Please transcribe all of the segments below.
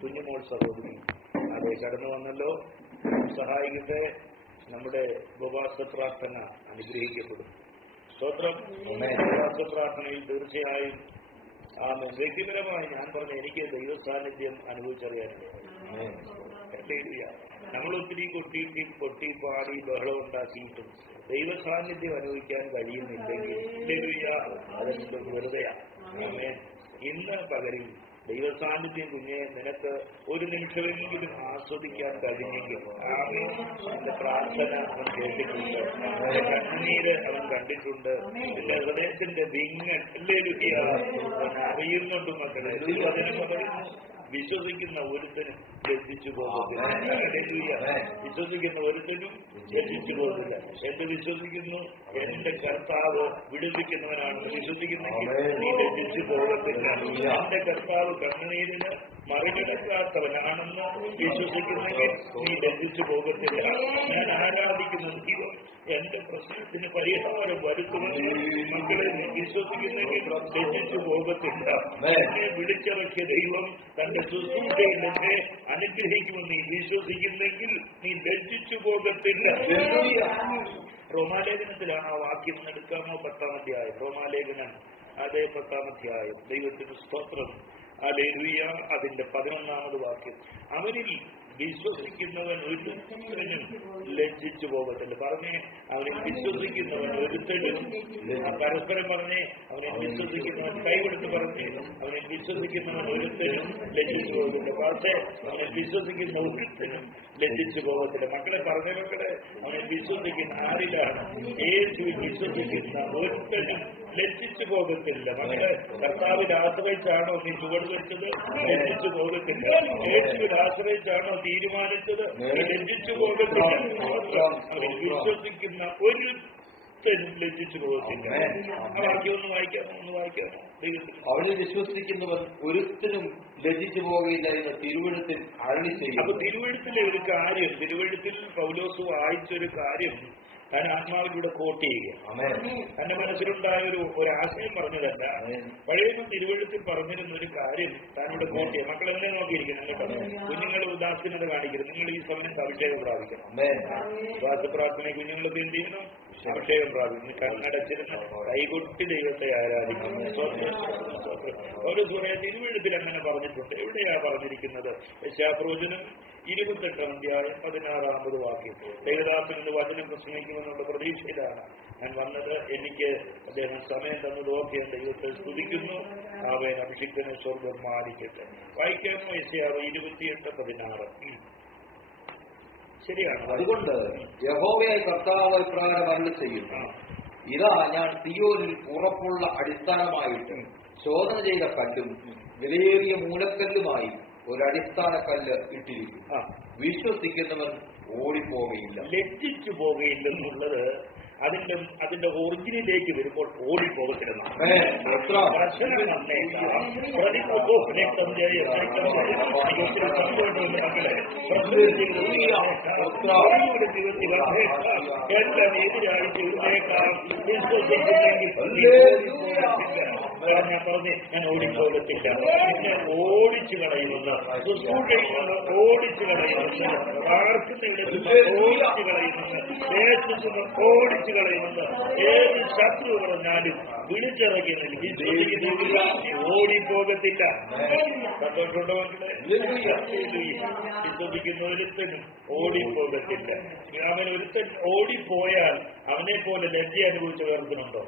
കുഞ്ഞുമോൾ സഹോദരി അതെ കടന്നു വന്നല്ലോ. സഹായിക്കട്ടെ. നമ്മുടെ ഉപവാസ പ്രാർത്ഥന അനുഗ്രഹിക്കപ്പെടും. സ്തോത്രം. ഉപവാസ പ്രാർത്ഥനയിൽ തീർച്ചയായും വ്യക്തിപരമായി ഞാൻ പറഞ്ഞ എനിക്ക് ദൈവ സാന്നിധ്യം അനുഭവിച്ചറിയാനില്ല. നമ്മൾ ഒത്തിരി കൊട്ടി പാടി ബഹളം ഉണ്ടാക്കിയിട്ടും ദൈവ സാന്നിധ്യം അനുഭവിക്കാൻ കഴിയുന്നില്ലെങ്കിൽ അതെന്റെ വെറുതെയാണ്. ഇന്ന് പകലിൽ ദൈവ സാന്നിധ്യം കുഞ്ഞെ നിനക്ക് ഒരു നിമിഷമെങ്കിലും ആസ്വദിക്കാൻ കഴിഞ്ഞെങ്കിൽ എന്റെ പ്രാർത്ഥന അവൻ കേട്ടിട്ടുണ്ട്, എന്റെ കണ്ണുനീര് അവൻ കണ്ടിട്ടുണ്ട്, എന്റെ ഹൃദയത്തിന്റെ വിങ്ങൽ അറിയുന്നുണ്ട് മക്കളെ. വിശ്വസിക്കുന്ന ഒരുത്തനും ലജ്ജിച്ചു പോകത്തില്ല. വിശ്വസിക്കുന്ന ഒരുത്തനും ലജ്ജിച്ചു പോകത്തില്ല. എന്ത് വിശ്വസിക്കുന്നു? എന്റെ കർത്താവ് വിടുവിക്കുന്നവനാണെന്ന് വിശ്വസിക്കുന്നെങ്കിൽ നീ ലജ്ജിച്ചു പോകത്തില്ല. എന്റെ കർത്താവ് കണ്ണുനീരിന് മറികടക്കാത്തവനാണെന്ന് വിശ്വസിക്കുന്നെങ്കിൽ നീ ലജ്ജിച്ചു പോകത്തില്ല. ഞാൻ ആരാധിക്കുന്ന ദൈവം എന്റെ പ്രശ്നത്തിന് പരിഹാരം വരുത്തുമെന്ന് മക്കളെ നീ വിശ്വസിക്കുന്നെങ്കിൽ ലജ്ജിച്ചു പോകത്തില്ല. എന്നെ വിളിച്ചിറക്കിയ ദൈവം തന്റെ ശുശ്രൂഷയിൽ എന്നെ അനുഗ്രഹിക്കുമെന്ന് നീ വിശ്വസിക്കുന്നെങ്കിൽ നീ ലജ്ജിച്ചു പോകത്തില്ല. റോമാലേഖനത്തിലാണ് ആ വാക്യം എടുക്കാമോ? 10-ാം അധ്യായം റോമാലേഖനം, അതേ 10-ാം അധ്യായം. ദൈവത്തിന് സ്തോത്രം. ഹല്ലേലൂയ. അതിന്റെ 11-ാമത് വാക്യം. അവനിൽ വിശ്വസിക്കുന്നവൻ ഒരുത്തനും ലജ്ജിച്ചു പോകത്തില്ല. പറഞ്ഞേ, അവനിൽ വിശ്വസിക്കുന്നവൻ ഒരുത്തനും. പരസ്പരം പറഞ്ഞേ, അവനിൽ വിശ്വസിക്കുന്നവൻ കൈകൊടുത്ത് പറഞ്ഞേ, അവനിൽ വിശ്വസിക്കുന്നവൻ ഒരുത്തനും ലജ്ജിച്ചു പോകത്തില്ല. പക്ഷേ അവനിൽ വിശ്വസിക്കുന്ന ഒരുത്തനും ലജ്ജിച്ചു പോകത്തില്ല. മക്കളെ പറഞ്ഞ മക്കളെ, അവനിൽ വിശ്വസിക്കുന്ന ആരിലാണ്? യേശുവിൽ വിശ്വസിക്കുന്ന ഒരുത്തനും ലജ്ജിച്ചു പോകത്തില്ല. മക്കളെ, കർത്താവിൽ ആശ്രയിച്ചാണോ നീ ചുവട് വെച്ചത്? ലജ്ജിച്ചു പോകത്തില്ല. യേശുവിൽ ആശ്രയിച്ചാണോ തീരുമാനിച്ചത്? ലജ്ജിച്ചു പോകത്തില്ല. അവരിൽ വിശ്വസിക്കുന്ന ഒരുത്തനും ലജ്ജിച്ചു പോകത്തില്ല. ആ വാക്യം ഒന്ന് വായിക്കാമോ? അവരിൽ വിശ്വസിക്കുന്നവർ ഒരുത്തനും ലജ്ജിച്ചു പോവുകയില്ല എന്ന് തിരുവെഴുത്തിൽ അരുളി ചെയ്യും. അപ്പൊ തിരുവെഴുത്തിലെ ഒരു കാര്യം, തിരുവെഴുത്തിൽ പൗലോസ് വായിച്ചൊരു കാര്യം താൻ ആത്മാവിലൂടെ കോട്ട് ചെയ്യുക. തന്റെ മനസ്സിലുണ്ടായ ഒരു ആശയം പറഞ്ഞതല്ല. പഴയ തിരുവെഴുത്തിൽ പറഞ്ഞിരുന്ന ഒരു കാര്യം താൻ ഇവിടെ കോട്ട് ചെയ്യുക. മക്കൾ എന്നെ നോക്കിയിരിക്കണം കേട്ടോ. കുഞ്ഞുങ്ങൾ ഉദാസീനത കാണിക്കരുത്. നിങ്ങൾ ഈ സമയത്ത് അഭിഷേകം പ്രാപിക്കണം. ശ്വാസപ്രാർത്ഥന കുഞ്ഞുങ്ങൾക്ക് എന്ത് ചെയ്യണം? അഭിഷേകം പ്രാപിക്കുന്നു. കണ്ണടച്ചിരുന്ന് കൈകൊട്ടി ദൈവത്തെ ആരാധിക്കുന്നു. ഒരു തിരുവെഴുത്തിൽ അങ്ങനെ പറഞ്ഞിട്ടുണ്ട്. എവിടെയാ പറഞ്ഞിരിക്കുന്നത്? യശയ്യാപ്രവചനം 28-ാം അധ്യായം 16-ാമത് വാക്യം. ദൈവദാസൻ ഇന്ന് വചനം പ്രസംഗിക്കുമെന്നുള്ള പ്രതീക്ഷയിലാണ് ഞാൻ വന്നത്. എനിക്ക് അദ്ദേഹം സമയം തന്നത് ഓർത്ത് ഞാൻ ദൈവത്തെ സ്തുതിക്കുന്നു. അവൻ അഭിഷിക്തനെ സ്വർഗ്ഗം മാനിക്കട്ടെ. വായിക്കാമോ? യെശയ്യാവ് 28:16. ശരിയാണ്. അതുകൊണ്ട് യഹോവയായ കർത്താവ് ഇപ്രകാരം അരുളി ചെയ്യുന്നു, ഇതാ ഞാൻ സിയോനിൽ ഉറപ്പുള്ള അടിസ്ഥാനമായിട്ട് ശോധന ചെയ്ത കല്ലും വിലയേറിയ മൂലക്കല്ലുമായി ഒരു അടിസ്ഥാന കല്ല് ഇട്ടിരിക്കും. വിശ്വസിക്കുന്നവൻ ഓടിപ്പോവുകയില്ല, ലജ്ജിച്ചു പോവുകയില്ലെന്നുള്ളത് അതിന്റെ ഒറിജിനിലേക്ക് വരുമ്പോൾ ഓടിപ്പോകത്തില്ലെന്നാണ്. എല്ലാം എതിരായിട്ട് ഇതിനേക്കാൾ ഞാൻ പറഞ്ഞേ, ഞാൻ ഓടിപ്പോകത്തില്ല. പിന്നെ ഓടിച്ചു കളയുമെന്ന്, ശുശ്രൂഷയിൽ നിന്ന് ഓടിച്ചു കളയുമെന്ന്, പ്രാർത്ഥനയുടെ ഓടിച്ചു കളയുമെന്ന്, ദേശത്തുനിന്ന് ഓടിച്ചു കളയുമെന്ന് ഏത് ശത്രു പറഞ്ഞാലും വിളിച്ചിറങ്ങിയെങ്കിൽ ഓടിപ്പോകത്തില്ല. സന്തോഷമുണ്ടോ മക്കളെ? വിശ്വസിക്കുന്ന ഒരുത്തനും ഓടിപ്പോകത്തില്ല. അവൻ ഒരുത്തൻ ഓടിപ്പോയാൽ അവനെ പോലെ ലജ്ജ അനുഭവിച്ച വേർത്തിനുണ്ടോ?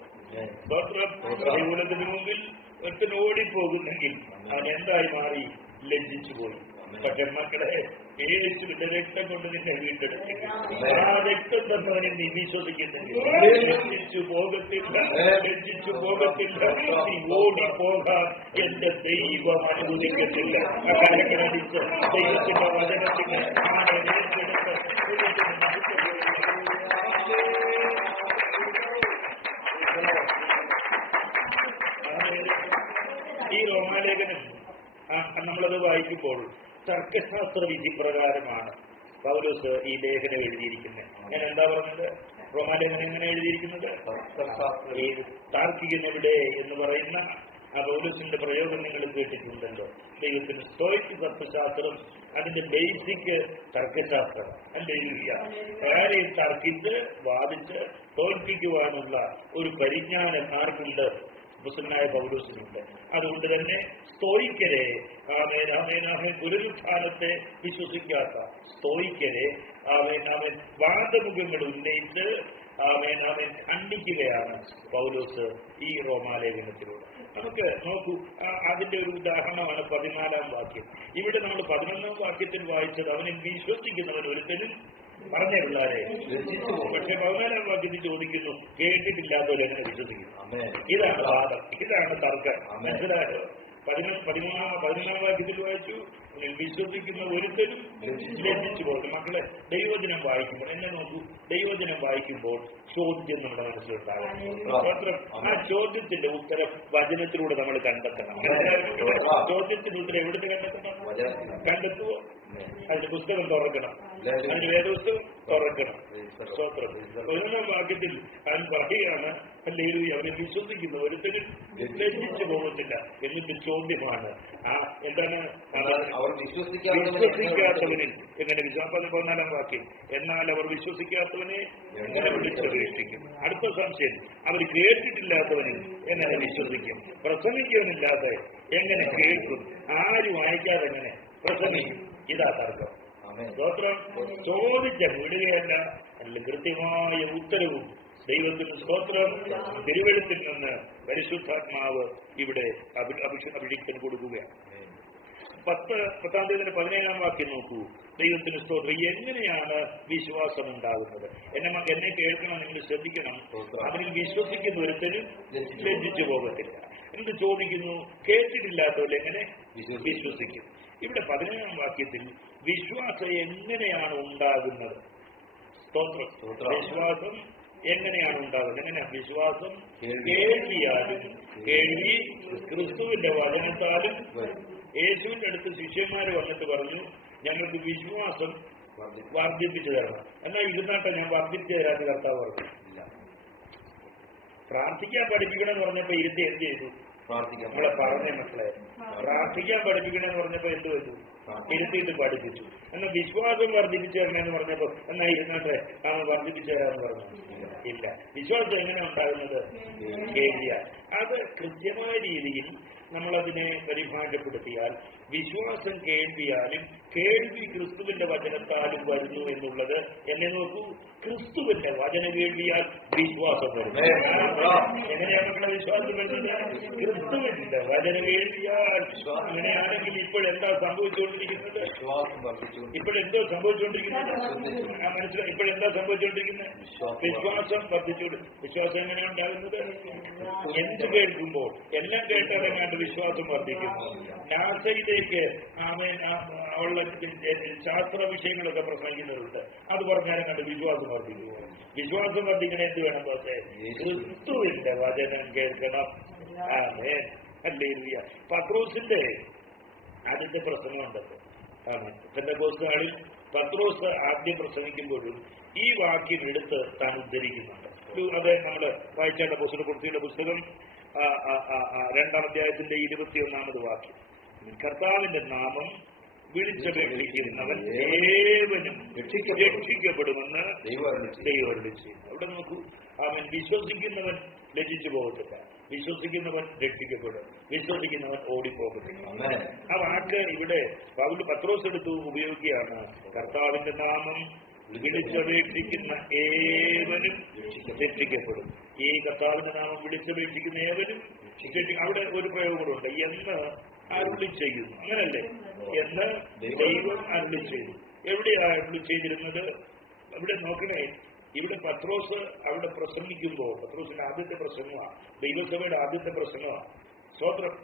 ദൈവത്തിന് മുമ്പിൽ ഒരുത്തൻ ഓടിപ്പോകുന്നെങ്കിൽ അവൻ എന്തായി മാറി? ലജ്ജിച്ചു പോയി. പക്ഷെ മക്കളെ, യേശുവിന്റെ രക്തം കൊണ്ട് നിന്നെ വീണ്ടെടുത്തില്ല. ആ രക്തം തന്നവനെ നീ വിശ്വസിക്കുന്നെങ്കിൽ ലജ്ജിച്ചു പോകത്തില്ല. നീ ഓടിപ്പോകാൻ എന്റെ ദൈവം അനുവദിക്കത്തില്ല. അടിച്ച് ദൈവത്തിന്റെ വചനത്തിന് ഏറ്റെടുത്ത് ഈ റോമാലേഖനം നമ്മളത് വായിക്കുമ്പോൾ തർക്കശാസ്ത്ര വിധി പ്രകാരമാണ് പൗലോസ് ഈ ലേഖനം എഴുതിയിരിക്കുന്നത്. ഞാൻ എന്താ പറഞ്ഞത്? റോമാലേഖനം എങ്ങനെ എഴുതിയിരിക്കുന്നത്? ഈ താർക്കികനെവിടെ എന്ന് പറയുന്ന ആ പൗലോസിന്റെ പ്രയോഗം നിങ്ങൾ കേട്ടിട്ടുണ്ടല്ലോ. ദൈവത്തിന് സ്തോയിക്ക് തത്വശാസ്ത്രം അതിന്റെ ബേസിക് തർക്കശാസ്ത്രം അല്ലേ? ആരെയും തർക്കിച്ച് വാദിച്ച് തോൽപ്പിക്കുവാനുള്ള ഒരു പരിജ്ഞാനം ആർക്കുണ്ട്? മുസ്ലിമായ പൗലോസിനുണ്ട്. അതുകൊണ്ട് തന്നെ സ്തോയിക്കരെ പുനരുത്ഥാനത്തെ വിശ്വസിക്കാത്ത സ്തോയിക്കരെ വാദമുഖങ്ങൾ ഉന്നയിച്ച് ഖണ്ഡിക്കുകയാണ് പൗലോസ് ഈ റോമാലേഖനത്തിലൂടെ. നമുക്ക് നോക്കൂ, അതിന്റെ ഒരു ഉദാഹരണമാണ് 14-ാം വാക്യം. ഇവിടെ നമ്മൾ 11-ാം വാക്യത്തിൽ വായിച്ചത് അവനിൽ വിശ്വസിക്കുന്നവൻ ഒരുത്തനും പറഞ്ഞ പിള്ളേരെ. പക്ഷെ 14-ാം വാക്യത്തിൽ ചോദിക്കുന്നു കേട്ടിട്ടില്ലാത്തവരെ എങ്ങനെ വിശ്വസിക്കുന്നു? ഇതാണ് വാദം, ഇതാണ് തർക്കം. മനസ്സിലായോ? 11-ാം വാക്യത്തിൽ വായിച്ചു വിശ്വസിക്കുന്ന ഒരുത്തരും ലജ്ജിച്ചു പോകുന്നു. മക്കളെ, ദൈവജനം വായിക്കുമ്പോൾ എന്നെ നോക്കൂ, ദൈവജനം വായിക്കുമ്പോൾ ചോദ്യം നമ്മുടെ മനസ്സിലുണ്ടാകും. ആ ചോദ്യത്തിന്റെ ഉത്തരം വചനത്തിലൂടെ നമ്മൾ കണ്ടെത്തണം. ചോദ്യത്തിന്റെ ഉത്തരം എവിടുന്ന് കണ്ടെത്തണം? കണ്ടെത്തുവോ? അതിന്റെ പുസ്തകം തുറക്കണം, അതിന് വേദപുസ്തകം തുറക്കണം. സ്തോത്രം. 11-ാം വാക്യത്തിൽ അവൻ പറയുകയാണ് ഹല്ലേലൂയ, അവനെ വിശ്വസിക്കുന്ന ഒരുത്തരും ലജ്ജിച്ചു പോകത്തില്ല. എന്നിട്ട് ചോദ്യമാണ് എന്താണ്? അവർ വിശ്വസിക്കാത്തവനിൽ എങ്ങനെ 14-ാം വാക്യം, എന്നാൽ അവർ വിശ്വസിക്കാത്തവനെ എങ്ങനെ വിളിച്ചപേക്ഷിക്കും? അടുത്ത സംശയം, അവർ കേട്ടിട്ടില്ലാത്തവനിൽ എങ്ങനെ വിശ്വസിക്കും? പ്രസംഗിക്കുന്നില്ലാതെ എങ്ങനെ കേൾക്കും? ആരും വായിക്കാതെ എങ്ങനെ പ്രസംഗിക്കും? ഇതാ തർക്കം. സ്തോത്രം. ചോദിച്ച വിടുകയല്ല, അല്ലെങ്കിൽ കൃത്യമായ ഉത്തരവും ദൈവത്തിന് സ്തോത്രം തിരുവെഴുത്തിൽ നിന്ന് പരിശുദ്ധാത്മാവ് ഇവിടെ അഭിഷിക്തന് കൊടുക്കുകയാണ്. 10-ാം തീയതി 17-ാം വാക്യം നോക്കൂ. ദൈവത്തിന് സ്തോത്രം. എങ്ങനെയാണ് വിശ്വാസം ഉണ്ടാകുന്നത്? എന്നെ കേൾക്കണം, നിങ്ങൾ ശ്രദ്ധിക്കണം. അതിൽ വിശ്വസിക്കുന്ന ഒരുത്തരും ലജ്ജിച്ചു പോകത്തില്ല. എന്ത് ചോദിക്കുന്നു? കേട്ടിട്ടില്ലാത്തവരെ എങ്ങനെ വിശ്വസിക്കും? ഇവിടെ 17-ാം വാക്യത്തിൽ വിശ്വാസം എങ്ങനെയാണ് ഉണ്ടാകുന്നത്? സ്തോത്രം. വിശ്വാസം എങ്ങനെയാണ് ഉണ്ടാകുന്നത്? എങ്ങനെയാ വിശ്വാസം? കേൾവിയാലും, കേൾവി ക്രിസ്തുവിന്റെ വചനത്താലും. യേശുവിന്റെ അടുത്ത് ശിഷ്യന്മാർ വന്നിട്ട് പറഞ്ഞു, ഞങ്ങൾക്ക് വിശ്വാസം വർദ്ധിപ്പിച്ചു തരണം. എന്നാൽ ഇരുന്നാട്ടെ ഞാൻ വർദ്ധിപ്പിച്ചു തരാമെന്ന് കർത്താവ് പറഞ്ഞു. പ്രാർത്ഥിക്കാൻ പഠിപ്പിക്കണമെന്ന് പറഞ്ഞപ്പോ ഇരുത്തി എന്ത് ചെയ്തു? നമ്മളെ പറഞ്ഞ മക്കളെ പ്രാർത്ഥിക്കാൻ പഠിപ്പിക്കണമെന്ന് പറഞ്ഞപ്പോ എന്ത് ചെയ്തു? ഇരുത്തിയിട്ട് പഠിപ്പിച്ചു. എന്നാൽ വിശ്വാസം വർദ്ധിപ്പിച്ചു തരണമെന്ന് പറഞ്ഞപ്പോ എന്നാ ഇരുന്നാട്ടെ വർദ്ധിപ്പിച്ചു തരാമെന്ന് പറഞ്ഞു. ഇല്ല. വിശ്വാസം എങ്ങനെ ഉണ്ടാകുന്നത്? കേൾവിയ. അത് കൃത്യമായ രീതിയിൽ നമ്മളതിനെ പരിഭാഷപ്പെടുത്തിയാൽ വിശ്വാസം കേൾവിയാലും, കേൾവി ക്രിസ്തുവിന്റെ വചനത്താലും വരുന്നു എന്നുള്ളത്. എന്നെ നോക്കൂ, ക്രിസ്തുവിന്റെ വചന കേൾവിയാൽ വിശ്വാസം വരുന്നു. എങ്ങനെയാണ് മക്കളെ വിശ്വാസം വരുന്നത്? ക്രിസ്തുവിന്റെ വചന കേൾവിയാൽ. അങ്ങനെയാണെങ്കിൽ ഇപ്പോഴെന്താ സംഭവിച്ചുകൊണ്ടിരിക്കുന്നത്? ഇപ്പോഴെന്തോ സംഭവിച്ചുകൊണ്ടിരിക്കുന്നത്? മനസ്സിലായി? ഇപ്പോഴെന്താ സംഭവിച്ചുകൊണ്ടിരിക്കുന്നത്? വിശ്വാസം വർദ്ധിച്ചുകൊണ്ട്. വിശ്വാസം എങ്ങനെയാണ് ഉണ്ടാകുന്നത്? എന്ത് കേൾക്കുമ്പോൾ എല്ലാം കേട്ടറിയാണ്ട് വിശ്വാസം വർദ്ധിക്കുന്നു. നാസയിലേക്ക് ഉള്ള ശാസ്ത്ര വിഷയങ്ങളൊക്കെ പ്രസംഗിക്കുന്നവരുണ്ട്. അത് പറഞ്ഞാലും കണ്ട് വിശ്വാസം വർദ്ധിക്കുന്നു. വിശ്വാസം വർദ്ധിക്കണേ എന്ത് വേണം? പക്ഷേ ക്രിസ്തുവിന്റെ വചനം കേൾക്കണം. ഹല്ലേലൂയ. പത്രോസിന്റെ ആദ്യത്തെ പ്രസംഗമുണ്ടല്ലോ. പെന്തക്കോസ്ത് നാളിൽ പത്രോസ് ആദ്യം പ്രസംഗിക്കുമ്പോഴും ഈ വാക്യം എടുത്ത് താൻ ഉദ്ധരിക്കുന്നുണ്ട്. അത് നമ്മൾ വായിച്ചേണ്ട പുസ്തകത്തിന്റെ പുസ്തകം 2-ാം അധ്യായത്തിന്റെ 21-ാമത് വാക്യം. കർത്താവിന്റെ നാമം വിളിച്ചപേക്ഷിക്കുന്നവൻ ഏവനും രക്ഷിക്കപ്പെടുമെന്ന് ദൈവം അരുളിച്ചെയ്യുന്നു. അവിടെ നോക്കൂ, അവൻ വിശ്വസിക്കുന്നവൻ ലജ്ജിച്ചു പോകത്തില്ല, വിശ്വസിക്കുന്നവൻ രക്ഷിക്കപ്പെടും, വിശ്വസിക്കുന്നവൻ ഓടിപ്പോകത്തില്ല. ആ വാക്ക് ഇവിടെ പത്രോസ് എടുത്ത് ഉപയോഗിക്കുകയാണ്. കർത്താവിന്റെ നാമം വിളിച്ചപേക്ഷിക്കുന്ന ഏവനും രക്ഷിക്കപ്പെടും. ഈ കർത്താവിന്റെ നാമം വിളിച്ചപേക്ഷിക്കുന്ന ഏവനും അവിടെ ഒരു പ്രയോഗങ്ങളുണ്ട്. എന്ന് അരുളി ചെയ്യുന്നു, അങ്ങനല്ലേ? എന്ന് ദൈവം അരുളി ചെയ്തു. എവിടെയാ അരുളി ചെയ്തിരുന്നത്? ഇവിടെ നോക്കണേ, ഇവിടെ പത്രോസ് അവിടെ പ്രസംഗിക്കുമ്പോൾ, പത്രോസിന്റെ ആദ്യത്തെ പ്രസംഗമാണ്, ദൈവസഭയുടെ ആദ്യത്തെ പ്രസംഗമാണ്. സ്തോത്രം.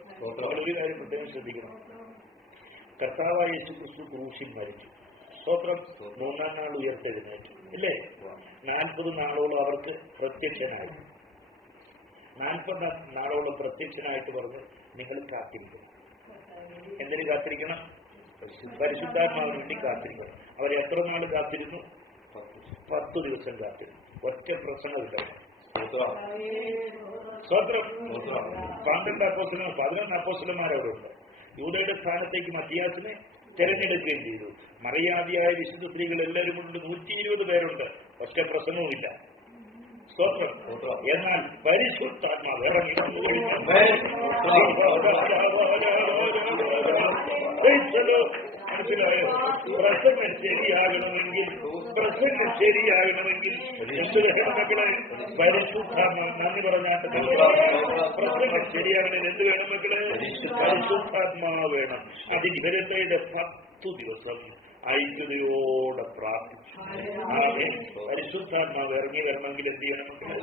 ഒരു കാര്യം പ്രത്യേകം ശ്രദ്ധിക്കണം. കർത്താവായ യേശുക്രിസ്തു ക്രൂശിൽ മരിച്ചു. സ്തോത്രം. 3-ാം നാൾ ഉയർത്തെഴുന്നേറ്റു, ഇല്ലേ? 40 നാളോളം അവർക്ക് പ്രത്യക്ഷനായി. 40 നാളോളം പ്രത്യക്ഷനായിട്ട് പറഞ്ഞു, നിങ്ങൾ കാത്തിരിക്കണം. എന്തിനു കാത്തിരിക്കണം? പരിശുദ്ധാത്മാവിന് വേണ്ടി കാത്തിരിക്കണം. അവർ എത്ര നാൾ കാത്തിരുന്നു? 10 ദിവസം കാത്തിരുന്നു. ഒറ്റ പ്രസംഗമില്ല. സ്വത്രം 12 അപ്പോസ്തലന്മാർ 11 അപ്പോസ്തലന്മാരവരുണ്ട്. യൂദയുടെ സ്ഥാനത്തേക്ക് മത്തിയാസിനെ തെരഞ്ഞെടുക്കുകയും ചെയ്തു. മറിയാദിയായ വിശുദ്ധ സ്ത്രീകൾ എല്ലാവരും കൊണ്ട് 120 പേരുണ്ട്. ഒറ്റ പ്രസംഗവുമില്ല. സ്തോത്രം. എന്നാൽ പരിശുദ്ധാത്മാവ് ഇറങ്ങി വന്നു മനസ്സിലായോ? പ്രസംഗം ശരിയാകണമെങ്കിൽ എന്ത് വേണം മക്കളെ? പരിശുദ്ധാത്മാവ്. നന്ദി പറഞ്ഞാട്ട് പ്രസംഗം ശരിയാകണമെങ്കിൽ എന്ത് വേണം മക്കളെ? പരിശുദ്ധാത്മാവ് വേണം. അതിന് ഇവരുടെ 10 ദിവസം ഐക്യതയോടെ പ്രാർത്ഥിച്ചു. പരിശുദ്ധാത്മാവ് ഇറങ്ങി വരണമെങ്കിൽ എന്ത് ചെയ്യണം മക്കളെ?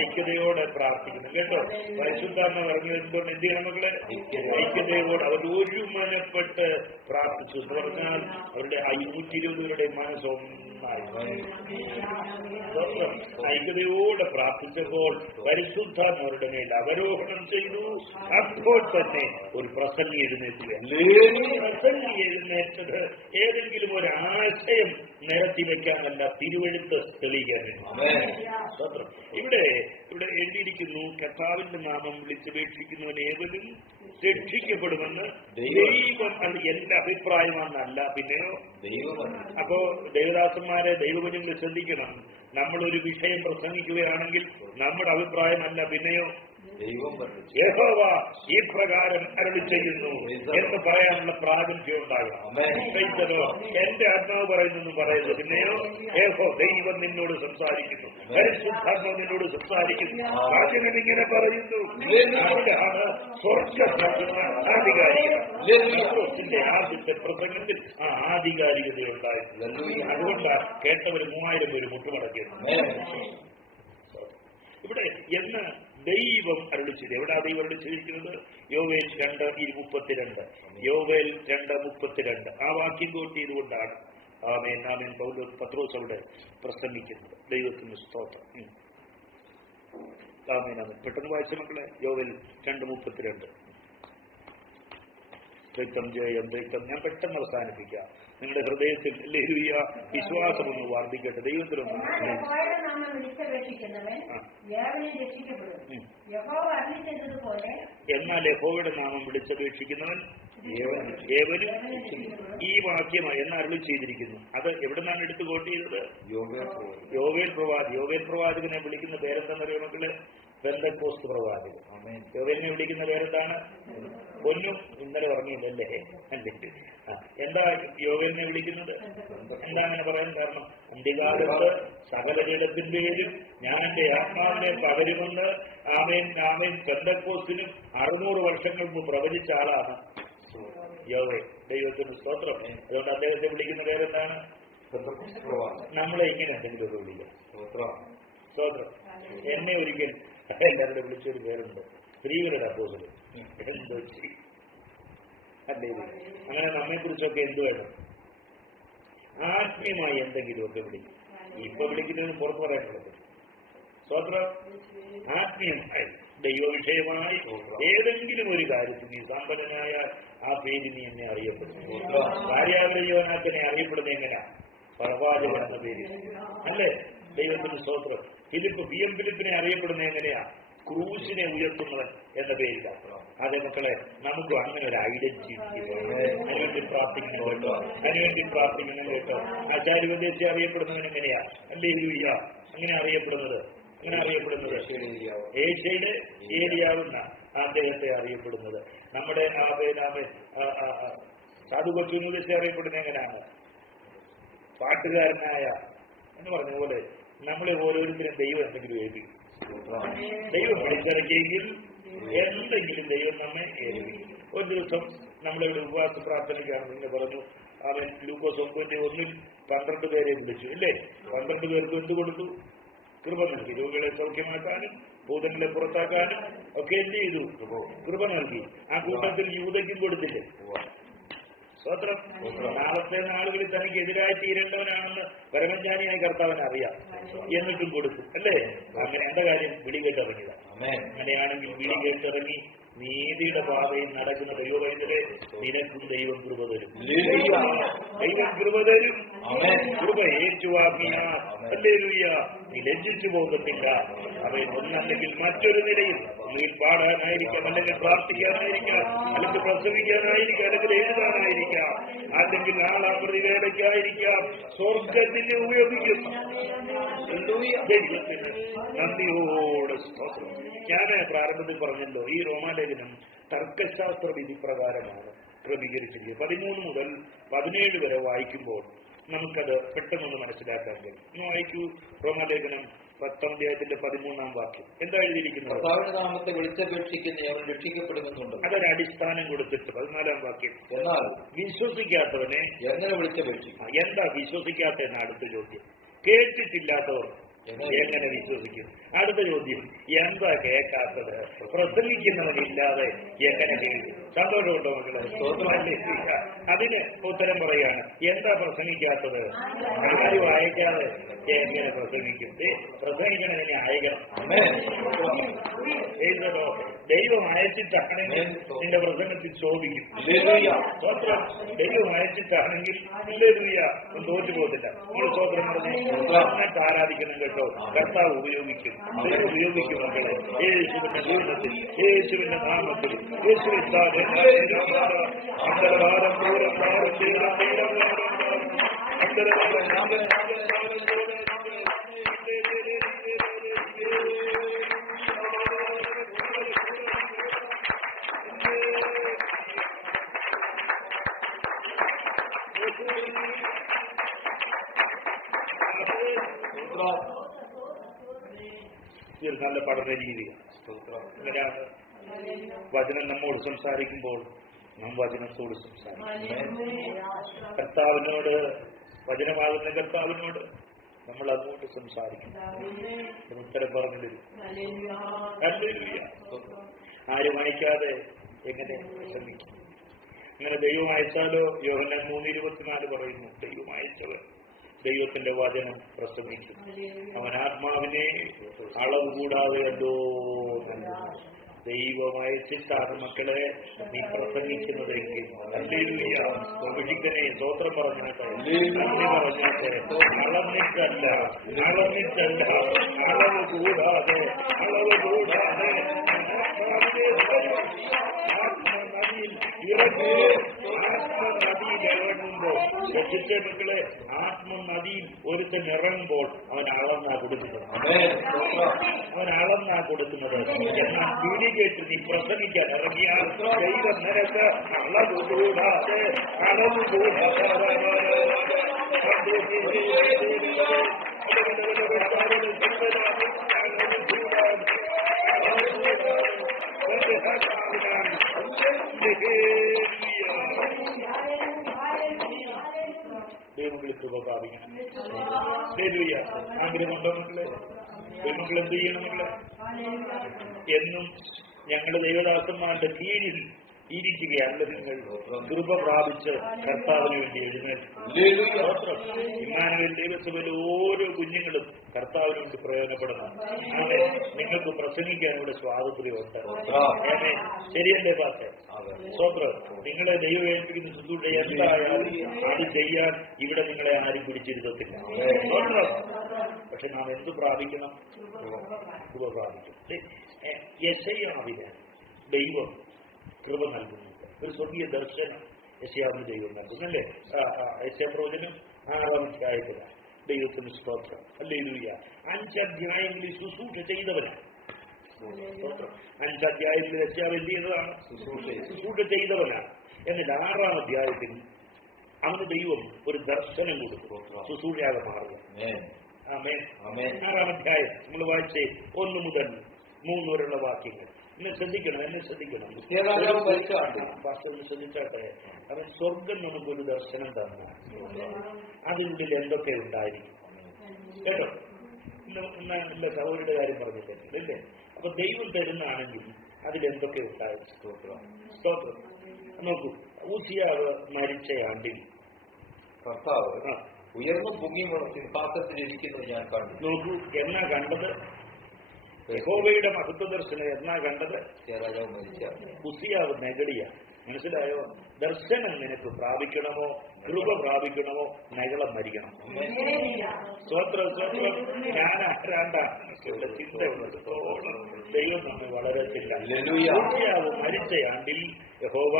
ഐക്യതയോടെ പ്രാർത്ഥിക്കണം കേട്ടോ. പരിശുദ്ധാത്മാവ് ഇറങ്ങി വരുമ്പോൾ എന്ത് ചെയ്യണം മക്കളെ? ഐക്യതയോടെ അവർ ഒരു മനപ്പെട്ട് പ്രാർത്ഥിച്ചു എന്ന് പറഞ്ഞാൽ അവരുടെ 520 പേരുടെ മനസ്സൊന്നായി ഐക്യതയോടെ പ്രാർത്ഥിച്ചപ്പോൾ പരിശുദ്ധാത്മാവരുടെ മേൽ അവരോഹണം ചെയ്തു. അപ്പോൾ തന്നെ ഒരു പ്രസംഗി എഴുന്നേറ്റത് ഏതെങ്കിലും ഒരു ആശയം നിരത്തി വെക്കാനല്ല, തിരുവെഴുത്ത് തെളിയിക്കാൻ വേണ്ടി. ഇവിടെ എഴുതിയിരിക്കുന്നു, കർത്താവിന്റെ നാമം വിളിച്ചപേക്ഷിക്കുന്നവൻ ഏവരും രക്ഷിക്കപ്പെടുമെന്ന് ദൈവം. അത് എന്റെ അഭിപ്രായമാണെന്നല്ല, പിന്നെയോ അപ്പോ ദേവദാസന്മാരെ, ദൈവജനങ്ങൾ ശ്രദ്ധിക്കണം. നമ്മളൊരു വിഷയം പ്രസംഗിക്കുകയാണെങ്കിൽ നമ്മുടെ അഭിപ്രായമല്ല, പിന്നെയോ യഹോവ ഈ പ്രകാരം അരുളി ചെയ്യുന്നു എന്ന് പറയാനുള്ള പ്രാഗൽഭ്യം ഉണ്ടാകണം. എന്റെ ആത്മാവ് പറയുന്നു പറയരുത്, പിന്നെയോ ദൈവം നിന്നോട് സംസാരിക്കുന്നു, പരിശുദ്ധാത്മാവ് നിന്നോട് സംസാരിക്കുന്നു. വാചകൻ ഇങ്ങനെ പറയുന്നു. സ്വർഗ്ഗത്തിന്റെ ആദ്യത്തെ പ്രസംഗത്തിൽ ആ ആധികാരികതയുണ്ടായിരുന്നു. അതുകൊണ്ടാണ് കേട്ടവർ 3000 പേര് മുട്ടുമടക്കിയത്. ഇവിടെ എന്ന് ദൈവം അരുളിച്ചത്. എവിടാ ദൈവം അരുളിച്ചിരിക്കുന്നത്? യോവേൽ 2:32. യോവേൽ 2:32 ആ വാക്യം കോട്ട് ചെയ്തുകൊണ്ടാണ് ആമേൻ ആമേൻ പത്രോസ് അവിടെ പ്രസംഗിക്കുന്നത്. ദൈവത്തിന് സ്തോത്രം. ആമേൻ ആമേൻ. പെട്ടെന്ന് വായിച്ച മക്കളെ. യോവേൽ 2:32. ദൈവം ജയം ദൈവം. ഞാൻ പെട്ടെന്ന് അവസാനിപ്പിക്കാം. നിങ്ങളുടെ ഹൃദയത്തിൽ വിശ്വാസമൊന്ന് വർദ്ധിക്കട്ടെ. ദൈവത്തിലൊന്ന് എന്നാൽ യഹോവയുടെ നാമം വിളിച്ചപേക്ഷിക്കുന്നവൻ ഏവനും. ഈ വാക്യം എന്ന് അരുളി ചെയ്തിരിക്കുന്നു. അത് എവിടെ നിന്നാണ് എടുത്ത് കോട്ട് ചെയ്തത്? യോവേൽ പ്രവാചകൻ. യോവേൽ പ്രവാചകനെ വിളിക്കുന്ന പേരെന്താണെന്നറിയോ മക്കള്? പെന്തക്കോസ്ത് പ്രവാചകൻ. യോവേലിനെ വിളിക്കുന്ന പേരെന്താണ്? പൊന്നും. ഇന്നലെ പറഞ്ഞില്ലല്ലേ? എന്താ യോവേലിനെ വിളിക്കുന്നത്? എന്താ അങ്ങനെ പറയാൻ കാരണം? അന്ത്യകാലത്ത് സകല ജലത്തിന്റെയും ഞാൻ എന്റെ ആത്മാവിനെ പകരുമെന്ന് ആമേൻ ആമേൻ പെന്തക്കോസ്തിനും 600 വർഷങ്ങൾ മുമ്പ് പ്രവചിച്ച ആളാണ് യോവേൽ. ദൈവത്തിന് സ്തോത്രം. അതുകൊണ്ട് അദ്ദേഹത്തെ വിളിക്കുന്ന പേരെന്താണ്? നമ്മളെ ഇങ്ങനെ എന്തെങ്കിലുമൊക്കെ വിളിക്കാം. സ്തോത്രം. എന്നെ ഒരിക്കൽ എല്ലാവരുടെ വിളിച്ചൊരു പേരുണ്ട്, സ്ത്രീകളുടെ അപ്പോസ്തലൻ. എന്തോ അല്ലേ? അങ്ങനെ നമ്മെ കുറിച്ചൊക്കെ എന്ത് വേണം? ആത്മീയമായി എന്തെങ്കിലുമൊക്കെ വിളിക്കും. ഇപ്പൊ വിളിക്കുന്നതിന് പുറത്ത് പറയാനുള്ളത് സ്തോത്രം. ആത്മീയമായി ദൈവവിഷയമായി ഏതെങ്കിലും ഒരു കാര്യത്തിൽ നീ സമ്പന്നനായ ആ പേര് നീ എന്നെ അറിയപ്പെടുന്നു. ഭാര്യാഗ്രഹനാഥനെ അറിയപ്പെടുന്നത് എങ്ങനെയാ? പ്രവാചകൻ എന്ന പേര് അല്ലേ? ദൈവത്തിന്റെ സ്തോത്രം. ഫിലിപ്പിനെ അറിയപ്പെടുന്നത് എങ്ങനെയാ? ക്രൂസിനെ ഉയർത്തുന്നവൻ എന്ന പേരില്ല. അതേ മക്കളെ, നമുക്ക് അങ്ങനെ ഒരു ഐഡന്റിറ്റി അതിനുവേണ്ടി പ്രാർത്ഥിക്കണം കേട്ടോ. അതിനുവേണ്ടി പ്രാർത്ഥിക്കണം കേട്ടോ. ആചാര്യവദേശി അറിയപ്പെടുന്നവൻ എങ്ങനെയാ? അല്ലേ? അങ്ങനെ അറിയപ്പെടുന്നത് ഏഷ്യയിലെ ഏരിയാവുന്ന അദ്ദേഹത്തെ അറിയപ്പെടുന്നത്. നമ്മുടെ സാധു കൊച്ചുമുദശി അറിയപ്പെടുന്നത് എങ്ങനെയാണ്? പാട്ടുകാരനായ എന്ന് പറഞ്ഞ പോലെ നമ്മളെ ഓരോരുത്തരും ദൈവം എന്തെങ്കിലും ഏൽപ്പിക്കും. ദൈവം വിളിച്ചിറക്കിയെങ്കിൽ എന്തെങ്കിലും ദൈവം നമ്മെ ഏൽപ്പിക്കും. ഒരു ദിവസം നമ്മളിവിടെ ഉപവാസ പ്രാർത്ഥനയ്ക്കാണെന്ന് പറഞ്ഞു. അവൻ ലൂക്കോസ് 9:1 12 പേരെ വിളിച്ചു ഇല്ലേ? 12 പേർക്ക് എന്ത് കൊടുത്തു? കൃപ നൽകി. രോഗികളെ സൗഖ്യമാക്കാനും ഭൂതങ്ങളെ പുറത്താക്കാനും ഒക്കെ എന്ത് ചെയ്തു? കൃപ നൽകി. ആ കൂട്ടത്തിൽ യൂദയ്ക്കും കൊടുത്തില്ലേ? സ്തോത്രം. നാളത്തെ നാളുകളിൽ തനിക്ക് എതിരായി തീരേണ്ടവനാണെന്ന് പരമജ്ഞാനിയായ കർത്താവിനെ അറിയാം, എന്നിട്ടും കൊടുത്തു അല്ലേ? അങ്ങനെ എന്താ കാര്യം? വിളി കേട്ടിറങ്ങിയതാണ്. അങ്ങനെയാണെങ്കിൽ വിളി കേട്ടിറങ്ങി നീതിയുടെ പാതയിൽ നടക്കുന്ന ദൈവവൈദ്യരെ നിനക്കും ദൈവം കൃപ തരും. ദൈവം കൃപ തരും. കൃപ ഏറ്റുവാങ്ങിയാൽ ഹല്ലേലൂയ നീ ലജ്ജിച്ചു പോകത്തില്ല. അവൻ ഒന്നല്ലെങ്കിൽ മറ്റൊരു നിലയിൽ ഒന്നുകിൽ പാടാനായിരിക്കാം, അല്ലെങ്കിൽ പ്രാർത്ഥിക്കാനായിരിക്കാം, അല്ലെങ്കിൽ പ്രസംഗിക്കാനായിരിക്കാം, അല്ലെങ്കിൽ എഴുതാനായിരിക്കാം, അല്ലെങ്കിൽ ആളാപ്രതിവേലയ്ക്കായിരിക്കാം, സ്വർഗത്തിനെ ഉപയോഗിക്കും. ദൈവത്തിന് നന്ദിയോടെ സ്തോത്രം. ഞാൻ പ്രാരംഭത്തിൽ പറഞ്ഞല്ലോ, ഈ റോമാലേഖനം തർക്കശാസ്ത്ര വിധി പ്രകാരമാണ് ക്രമീകരിച്ചിരിക്കുന്നത്. 13 മുതൽ 17 വരെ വായിക്കുമ്പോൾ നമുക്കത് പെട്ടെന്നൊന്ന് മനസ്സിലാക്കാൻ കഴിയും. ഒന്ന് വായിക്കൂ റോമാലേഖനം 10-ാം അധ്യായത്തിന്റെ 13-ാം വാക്യം. എന്താ എഴുതിയിരിക്കുന്നത്? നാമത്തെ വിളിച്ചപേക്ഷിക്കുന്ന അവൻ രക്ഷിക്കപ്പെടുമെന്നുണ്ട്. അതൊരു അടിസ്ഥാനം കൊടുത്തിട്ട് 14-ാം വാക്യം. എന്നാൽ വിശ്വസിക്കാത്തവനെ എങ്ങനെ വിളിച്ചപേക്ഷിക്കും? എന്താ വിശ്വസിക്കാത്തതെന്ന് അടുത്ത ചോദ്യം. കേട്ടിട്ടില്ലാത്തവർ എങ്ങനെ വിശ്വസിക്കും? അടുത്ത ചോദ്യം, എന്താ കേൾക്കാത്തത്? പ്രസംഗിക്കുന്നവനില്ലാതെ എങ്ങനെ കേൾക്കും? സന്തോഷമുണ്ടോ മക്കളെ? അതിന് ഉത്തരം പറയാണ്, എന്താ പ്രസംഗിക്കാത്തത്? ആരും അയക്കാതെ എങ്ങനെ പ്രസംഗിക്കും? പ്രസംഗിക്കണതിനെ അയക്കണം. ദൈവം അയച്ചിട്ടാണെങ്കിൽ നിന്റെ പ്രസംഗത്തിൽ ശോഭിക്കും. ദൈവം അയച്ചിട്ടാണെങ്കിൽ തോറ്റു പോകത്തില്ല. നമ്മൾ സ്വോത്രം പറഞ്ഞ് ആരാധിക്കണം കേട്ടോ. കർത്താവ് ഉപയോഗിക്കും, ദൈവം ഉപയോഗിക്കും മക്കളെ. യേശുവിന്റെ നാമത്തിൽ, യേശുവിന്റെ നാമത്തിൽ, യേശുവിന്റെ അന്തരവാദം പൂരം ഒരു നല്ല പഠന രീതിയാണ്. അങ്ങനെയാണ് വചനം നമ്മോട് സംസാരിക്കുമ്പോൾ നാം വചനത്തോട് സംസാരിക്കും. കർത്താവിനോട്, വചനമാകുന്ന കർത്താവിനോട് നമ്മൾ അങ്ങോട്ട് സംസാരിക്കും. ഉത്തരം പറഞ്ഞു തരും. ആരും അയക്കാതെ എങ്ങനെ ശ്രമിക്കും? അങ്ങനെ ദൈവം അയച്ചാലോ? യോഹന്നാൻ 3:24 പറയുന്നു, ദൈവം അയച്ചവർ ദൈവത്തിന്റെ വചനം പ്രസംഗിക്കും. അവൻ ആത്മാവിനെ അളവ് കൂടാതെ എന്തോ നൽകുന്നു. ദൈവം അയച്ചിട്ടാണ് മക്കളെ നീ പ്രസംഗിക്കുന്നതെങ്കിൽ പ്രവചിക്കണേ. സ്തോത്രം പറഞ്ഞാട്ടെ, നന്ദി പറഞ്ഞാട്ടെ. അളന്നിട്ടല്ല, അളവ് കൂടാതെ ആത്മനദിയിൽ ഇറങ്ങുമ്പോൾ രക്ഷിച്ച മക്കളെ, ആത്മനദിയിൽ ഒരുത്തൻ ഇറങ്ങുമ്പോൾ അവൻ അളന്നാ കൊടുക്കുന്നത്. എന്നാൽ പിടി കേട്ട് നീ പ്രസംഗിക്കാൻ ഇറങ്ങിയാൽ ദൈവം നിനക്ക് അളവ് കൂടാതെ ദൈവങ്ങളിൽ കൃപ പ്രാപിക്കണം. ആഗ്രഹമുണ്ടോ മക്കളെ? ദൈവങ്ങൾ എന്ത് ചെയ്യണം മക്കളെ? എന്നും ഞങ്ങളുടെ ദൈവദാസന്മാരുടെ കീഴിൽ ഇരിക്കുകയല്ല, നിങ്ങൾ കൃപ പ്രാപിച്ച് കർത്താവിന് വേണ്ടി എഴുന്നേറ്റ്. ഇമ്മാനുവേൽ ദൈവസഭയിലെ ഓരോ കുഞ്ഞുങ്ങളും കർത്താവിന് വേണ്ടി പ്രയോജനപ്പെടണം. അങ്ങനെ നിങ്ങൾക്ക് പ്രസംഗിക്കാനുള്ള സ്വാതന്ത്ര്യമുണ്ട്. ശരിയല്ലേ പാത്തെ? സ്വത്രം നിങ്ങളെ ദൈവം ഏൽപ്പിക്കുന്ന ശുശ്രൂഷ എന്തായാലും അത് ചെയ്യാൻ ഇവിടെ നിങ്ങളെ ആരും പിടിച്ചിരുത്തത്തില്ല. പക്ഷെ നാം എന്ത് പ്രാപിക്കണം? കൃപ പ്രാപിക്കും. യെശയ്യാവിന് ദൈവം കൃപ നൽകുന്നുണ്ട്. ഒരു സ്വർഗീയ ദർശനം യെശയ്യാവിന് ദൈവം നൽകുന്നല്ലേ? യെശയ്യാ പ്രവചനം 6-ാം അധ്യായത്തിലാണ്. ദൈവത്തിന് സ്തോത്രം. ഹല്ലേലൂയ. 5 അധ്യായങ്ങളിൽ ശുശ്രൂഷ ചെയ്തവനാണ്. 5 അധ്യായത്തിൽ യെശയ്യാവ് എന്ത് ചെയ്തതാണ്? ശുശ്രൂഷ ചെയ്തവനാണ്. എന്നിട്ട് 6-ാം അധ്യായത്തിൽ അവന് ദൈവം ഒരു ദർശനം കൊടുക്കും. ശുശ്രൂഷയാകെ മാറുക. 6-ാം അധ്യായം നമ്മൾ വായിച്ചേ 1 മുതൽ 3 വരെയുള്ള വാക്യങ്ങൾ. എന്നെ ശ്രദ്ധിക്കണം. ശ്രദ്ധിച്ചാട്ടെ. അവൻ സ്വർഗം നമുക്കൊരു ദർശനം തന്ന അതിനുള്ളിൽ എന്തൊക്കെ ഉണ്ടായിരിക്കും കേട്ടോ. ഇന്ന സഹോദരിയുടെ കാര്യം പറഞ്ഞില്ലേ? അപ്പൊ ദൈവം തരുന്നതാണെങ്കിൽ അതിലെന്തൊക്കെ ഉണ്ടായിരിക്കും. സ്തോത്രം. നോക്കൂ, ഊസിയാവ് മരിച്ച ആണ്ടിൽ കർത്താവ് ഉയർന്നു പൊങ്ങി സിംഹാസനത്തിൽ ഇരിക്കുന്നത് ഞാൻ കണ്ടു. നോക്കൂ, എന്നാ കണ്ടത്? യഹോവയുടെ മഹത്വ ദർശനം എന്നാ കണ്ടത്? രാജാവ് മരിച്ച ഉസിയാവ് നെഗടിയ മനസ്സിലായോ? ദർശനം നിനക്ക് പ്രാപിക്കണമോ, കൃപ പ്രാപിക്കണമോ, നഗളം മരിക്കണം. സ്വത്രം ഞാൻ ആരാണ്ടാണ് ചിന്തയുള്ളത്തോളം ദൈവം നമ്മെ വളരത്തില്ല. മരിച്ച ആണ്ടിൽ യഹോവ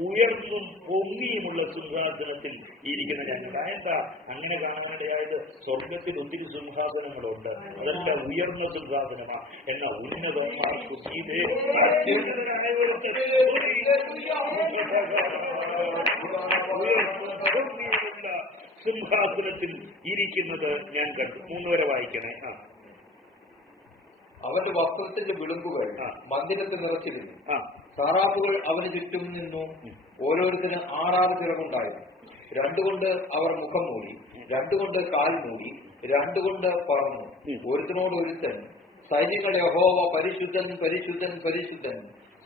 ഉയർന്നും പൊങ്ങിയുമുള്ള സിംഹാസനത്തിൽ ഇരിക്കുന്ന ഞങ്ങൾ. എന്താ അങ്ങനെ കാണാനിടയായത്? സ്വർഗത്തിൽ ഒത്തിരി സിംഹാസനങ്ങളുണ്ട്, അതെല്ലാം ഉയർന്ന സിംഹാസനമാണ്. എന്നാൽ ഉന്നതന്മാർക്ക് മീതെ സിംഹാസനത്തിൽ ഇരിക്കുന്നത് ഞാൻ കണ്ടു. 3 വരെ വായിക്കണേ. അവന്റെ വസ്ത്രത്തിന്റെ വിളുമ്പുകൾ മന്ദിരത്തിൽ നിറച്ചിരുന്നു. സാറാപ്പുകൾ അവന് ചുറ്റും നിന്നു. ഓരോരുത്തര് 6 ചിറകുണ്ടായിരുന്നു. 2 കൊണ്ട് അവർ മുഖം മൂടി, 2 കൊണ്ട് കാൽ മൂടി, 2 കൊണ്ട് പറന്നു. ഒരുത്തനോട് ഒരുത്തൻ, സൈന്യങ്ങളുടെ യഹോവ പരിശുദ്ധൻ പരിശുദ്ധൻ പരിശുദ്ധൻ,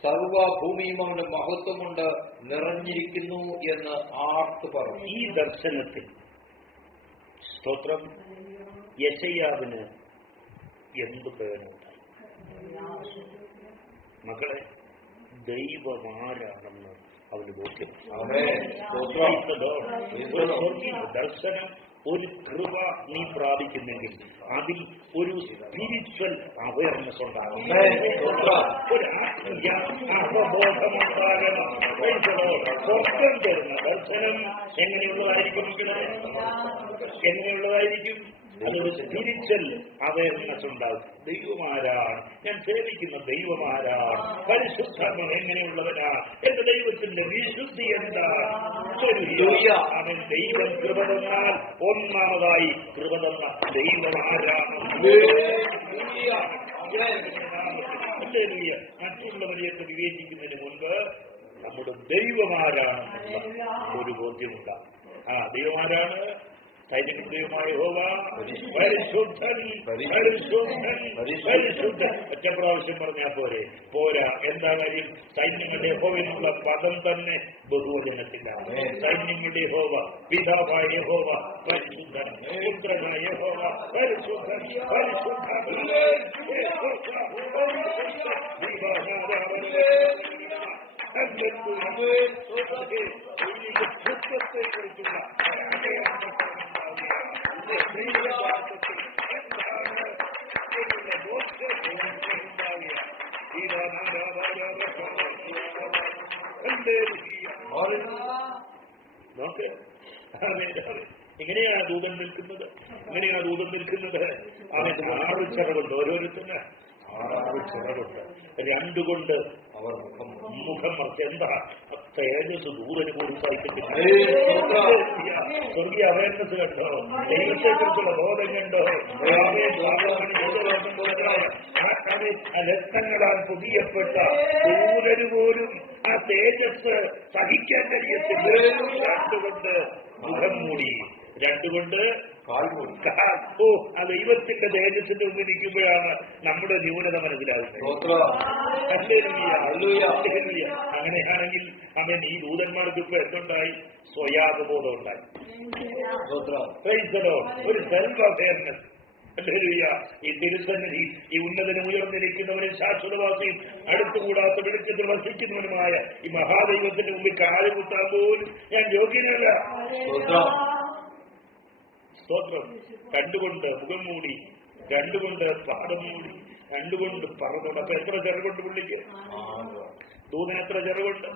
സർവഭൂമിയും അവന്റെ മഹത്വം കൊണ്ട് നിറഞ്ഞിരിക്കുന്നു എന്ന് ആർത്തു പറഞ്ഞു. ഈ ദർശനത്തിൽ സ്തോത്രം യെശയ്യാവിന് എന്ത് പ്രയോജനമുണ്ടായി? മക്കളെ, ദൈവമാരാണെന്ന് അവന് ബോധ്യം. ദർശനം ഒരു കൃപ നീ പ്രാപിക്കുന്നെങ്കിൽ അതിൽ ഒരു സ്പിരിച്വൽ അവയർനെസ് ഉണ്ടാകും, ഒരു ആത്മീയ അവബോധമുണ്ടാകണം. സ്വർഗം തരുന്ന ദർശനം എങ്ങനെയുള്ളതായിരിക്കും? എങ്ങനെയുള്ളതായിരിക്കും? അതൊരു സ്പിരിച്വൽ അവയർനെസ് ഉണ്ടാകും. ദൈവമാരാണ് ഞാൻ സേവിക്കുന്ന, ദൈവമാരാണ്, പരിശുദ്ധം എങ്ങനെയുള്ളവരാണ്, എന്റെ ദൈവത്തിന്റെ വിശുദ്ധി എന്താണ്? അവൻ ദൈവം കൃപ തന്നാൽ ഒന്നാമതായി കൃപ തന്ന ദൈവമാരാണ്. മറ്റുള്ളവരെയൊക്കെ വിവേചിക്കുന്നതിന് മുൻപ് നമ്മുടെ ദൈവമാരാണെന്നുള്ള ഒരു ബോധ്യമുണ്ടാകും. ദൈവമാരാണ്. സൈന്യമായ യഹോവ പരിശുദ്ധൻ പരിശുദ്ധൻ പരിശുദ്ധൻ. ഒറ്റ പ്രാവശ്യം പറഞ്ഞാൽ പോരാ. എന്താ കാര്യം? സൈന്യങ്ങളുടെ യഹോവെന്നുള്ള പദം തന്നെ ബഹുവചനത്തിലാണ്. സൈന്യങ്ങളുടെ യഹോവ, പിതാവായ യഹോവ പരിശുദ്ധൻ, പുത്രനായ യഹോവ പരിശുദ്ധൻ പരിശുദ്ധൻ. കുറിച്ചുള്ള എങ്ങനെയാണ് ദൂതൻ നിൽക്കുന്നത്? എങ്ങനെയാണ് ദൂതൻ നിൽക്കുന്നത്? അവൻ 6 ചിറകുണ്ട്. ഓരോരുത്തന് 6 ചിറകുണ്ട്. 2 കൊണ്ട് അവർ മുഖം മറച്ച്. എന്താ തേജസ് ദൂതന് പോലും സഹിക്കത്തില്ല. സ്വർഗീയ അവയർനെസ് കണ്ടോ? ദൈവത്തെ കുറിച്ചുള്ള ബോധം കണ്ടോ? രക്തങ്ങളാൽ പൊതിയപ്പെട്ട ദൂതന് പോലും ആ തേജസ് സഹിക്കാൻ കഴിയത്തില്ല. 2 കൊണ്ട് മുഖം മൂടി, 2 കൊണ്ട് ആ ദൈവത്തിന്റെ തേജസ്സിന്റെ മുന്നിൽ നിൽക്കുമ്പോഴാണ് നമ്മുടെ ന്യൂനത മനസ്സിലാകുന്നത്. അങ്ങനെയാണെങ്കിൽ അവൻ ഈ ദൂതന്മാർക്ക് ഇപ്പൊ എന്തുണ്ടായി? സ്വയാബോധം ഉണ്ടായി. ഒരു സെൽഫ് അവയർനെസ്. ഈ തിരുസന്നിധി, ഈ ഉന്നതനും ഉയർന്നിരിക്കുന്നവനും ശാശ്വതവാസിയും അടുത്തുകൂടാത്ത വെളിച്ചത്തിൽ വസിക്കുന്നവനുമായ ഈ മഹാദൈവത്തിന്റെ മുമ്പിൽ കാലുകുത്താൻ പോലും ഞാൻ യോഗ്യനല്ല. സ്തോത്രം. 2 കൊണ്ട് മുഖം മൂടി, 2 കൊണ്ട് പാദം മൂടി, 2 കൊണ്ട് പറന്നുണ്ട്. അപ്പൊ എത്ര ചെറുകൊണ്ട് പുള്ളിക്ക്? ദൂതന് എത്ര ചെറുകൊണ്ട്?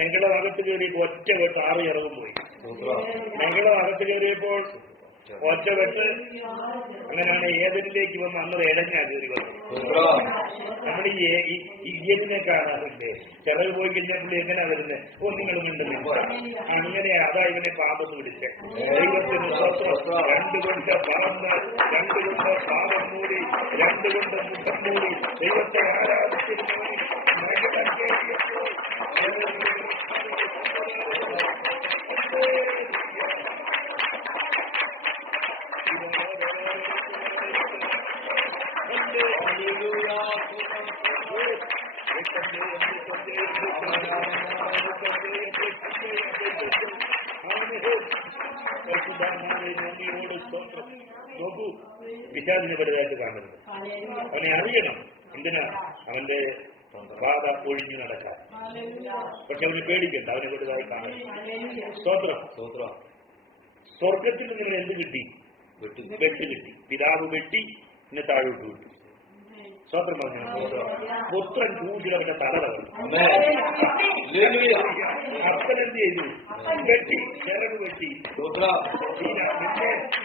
നെഗളം അകത്ത് കയറിയപ്പോൾ ഒറ്റ വെട്ട് 6 ചിറകും പോയി. നെഗളം അകത്ത് കയറിയപ്പോൾ ഒറ്റ വെട്ട്. അങ്ങനെയാണ് ഏതിലേക്ക് വന്ന് അന്നത് ഇടഞ്ഞാ കയറി വന്നത്. നമ്മൾ ഇയതിനെ കാണാറുണ്ട്. ചിറക് പോയി കഴിഞ്ഞാൽ പുള്ളി എങ്ങനെയാ വരുന്നത്? നിങ്ങൾ മിണ്ടുന്നില്ല. അങ്ങനെ അതാ ഇവനെ പാപം വിളിച്ചേ. ദൈവത്തിന് സ്വന്തം 2 കൊണ്ട് പറന്ന്, 2 കൊണ്ട് പാപം മൂടി, 2 കൊണ്ട് മുഖം മൂടി ദൈവത്തെ ആരാധിച്ചിരുന്നവൻ നോക്കൂ, പിശാചിനെ വലുതായിട്ട് കാണരുത്. അവനെ അറിയണം. എന്തിനാ? അവന്റെ പാത ഒഴിഞ്ഞു നടക്കാൻ. പക്ഷെ അവന് പേടിക്കണ്ട, അവനെ വലുതായി കാണാൻ. സ്തോത്രം. സ്വർഗത്തിൽ നിങ്ങൾ എന്ത് കിട്ടി? വെട്ട് കിട്ടി. പിതാവ് വെട്ടി എന്നെ താഴോട്ട് വിട്ടു. സ്തോത്രം പറഞ്ഞു. പുത്രൻ കൂട്ടിലവന്റെ തല തകർന്നു. അപ്പനെന്ത് ചെയ്തു? വെട്ടി, ചിറക് വെട്ടി.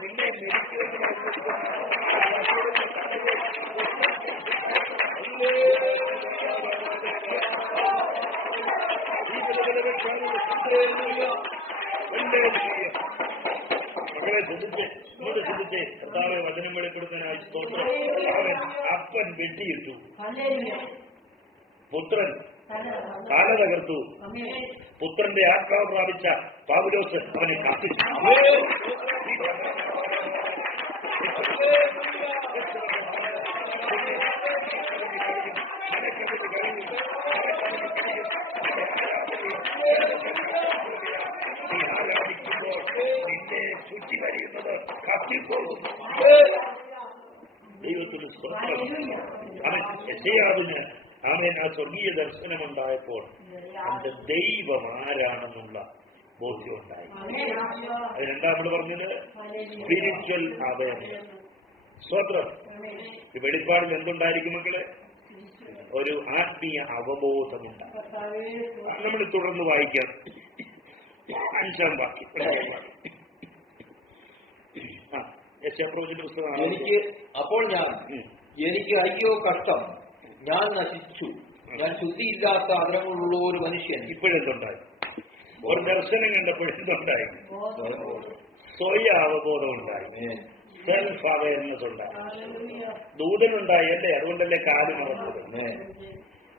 നിന്നെ മകളെ ശ്രദ്ധിച്ചേ, കർത്താവെ വചനം വെളിപ്പെടുത്താനായി സ്തോത്രം. അവൻ അപ്പൻ വെട്ടിയിട്ടു, പുത്രൻ കാല തകർത്തു. പുത്രന്റെ ആത്മാവ് പ്രാപിച്ച പൗലോസ് അവനെ കാത്തിച്ചു. നിന്നെ ചുറ്റി കഴിയുന്നത് കത്തിപ്പോകും. ദൈവത്തിന് സ്തോത്രം. അവൻ യെശയ്യാവിന് അവൻ ആ സ്വർഗീയ ദർശനമുണ്ടായപ്പോൾ അവന്റെ ദൈവം ആരാണെന്നുള്ള ബോധ്യമുണ്ടായി. അതിനെന്താ നമ്മൾ പറഞ്ഞത്? Spiritual awareness. സ്തോത്രം. ഈ വെളിപ്പാടിൽ എന്തുണ്ടായിരിക്കും മക്കളെ? ഒരു ആത്മീയ അവബോധമുണ്ടാകും. നമ്മൾ തുടർന്ന് വായിക്കാം. 5-ാം വാക്യം. യെശയ്യാപ്രവചന പുസ്തകം. എനിക്ക് അയ്യോ കഷ്ടം, ഞാൻ നശിച്ചു, ഞാൻ ശുദ്ധിയില്ലാത്ത അതരങ്ങളുള്ള ഒരു മനുഷ്യൻ. ഇപ്പോഴെന്തുണ്ടായി? ഒരു ദർശനം കണ്ടപ്പോഴെന്തുണ്ടായി? സ്വയ അവബോധം ഉണ്ടായി, സെൽഫ് അവയർനെസ് ഉണ്ടായി, ദൂതനുണ്ടായി അല്ലേ? അതുകൊണ്ടല്ലേ കാല് മറന്നത്.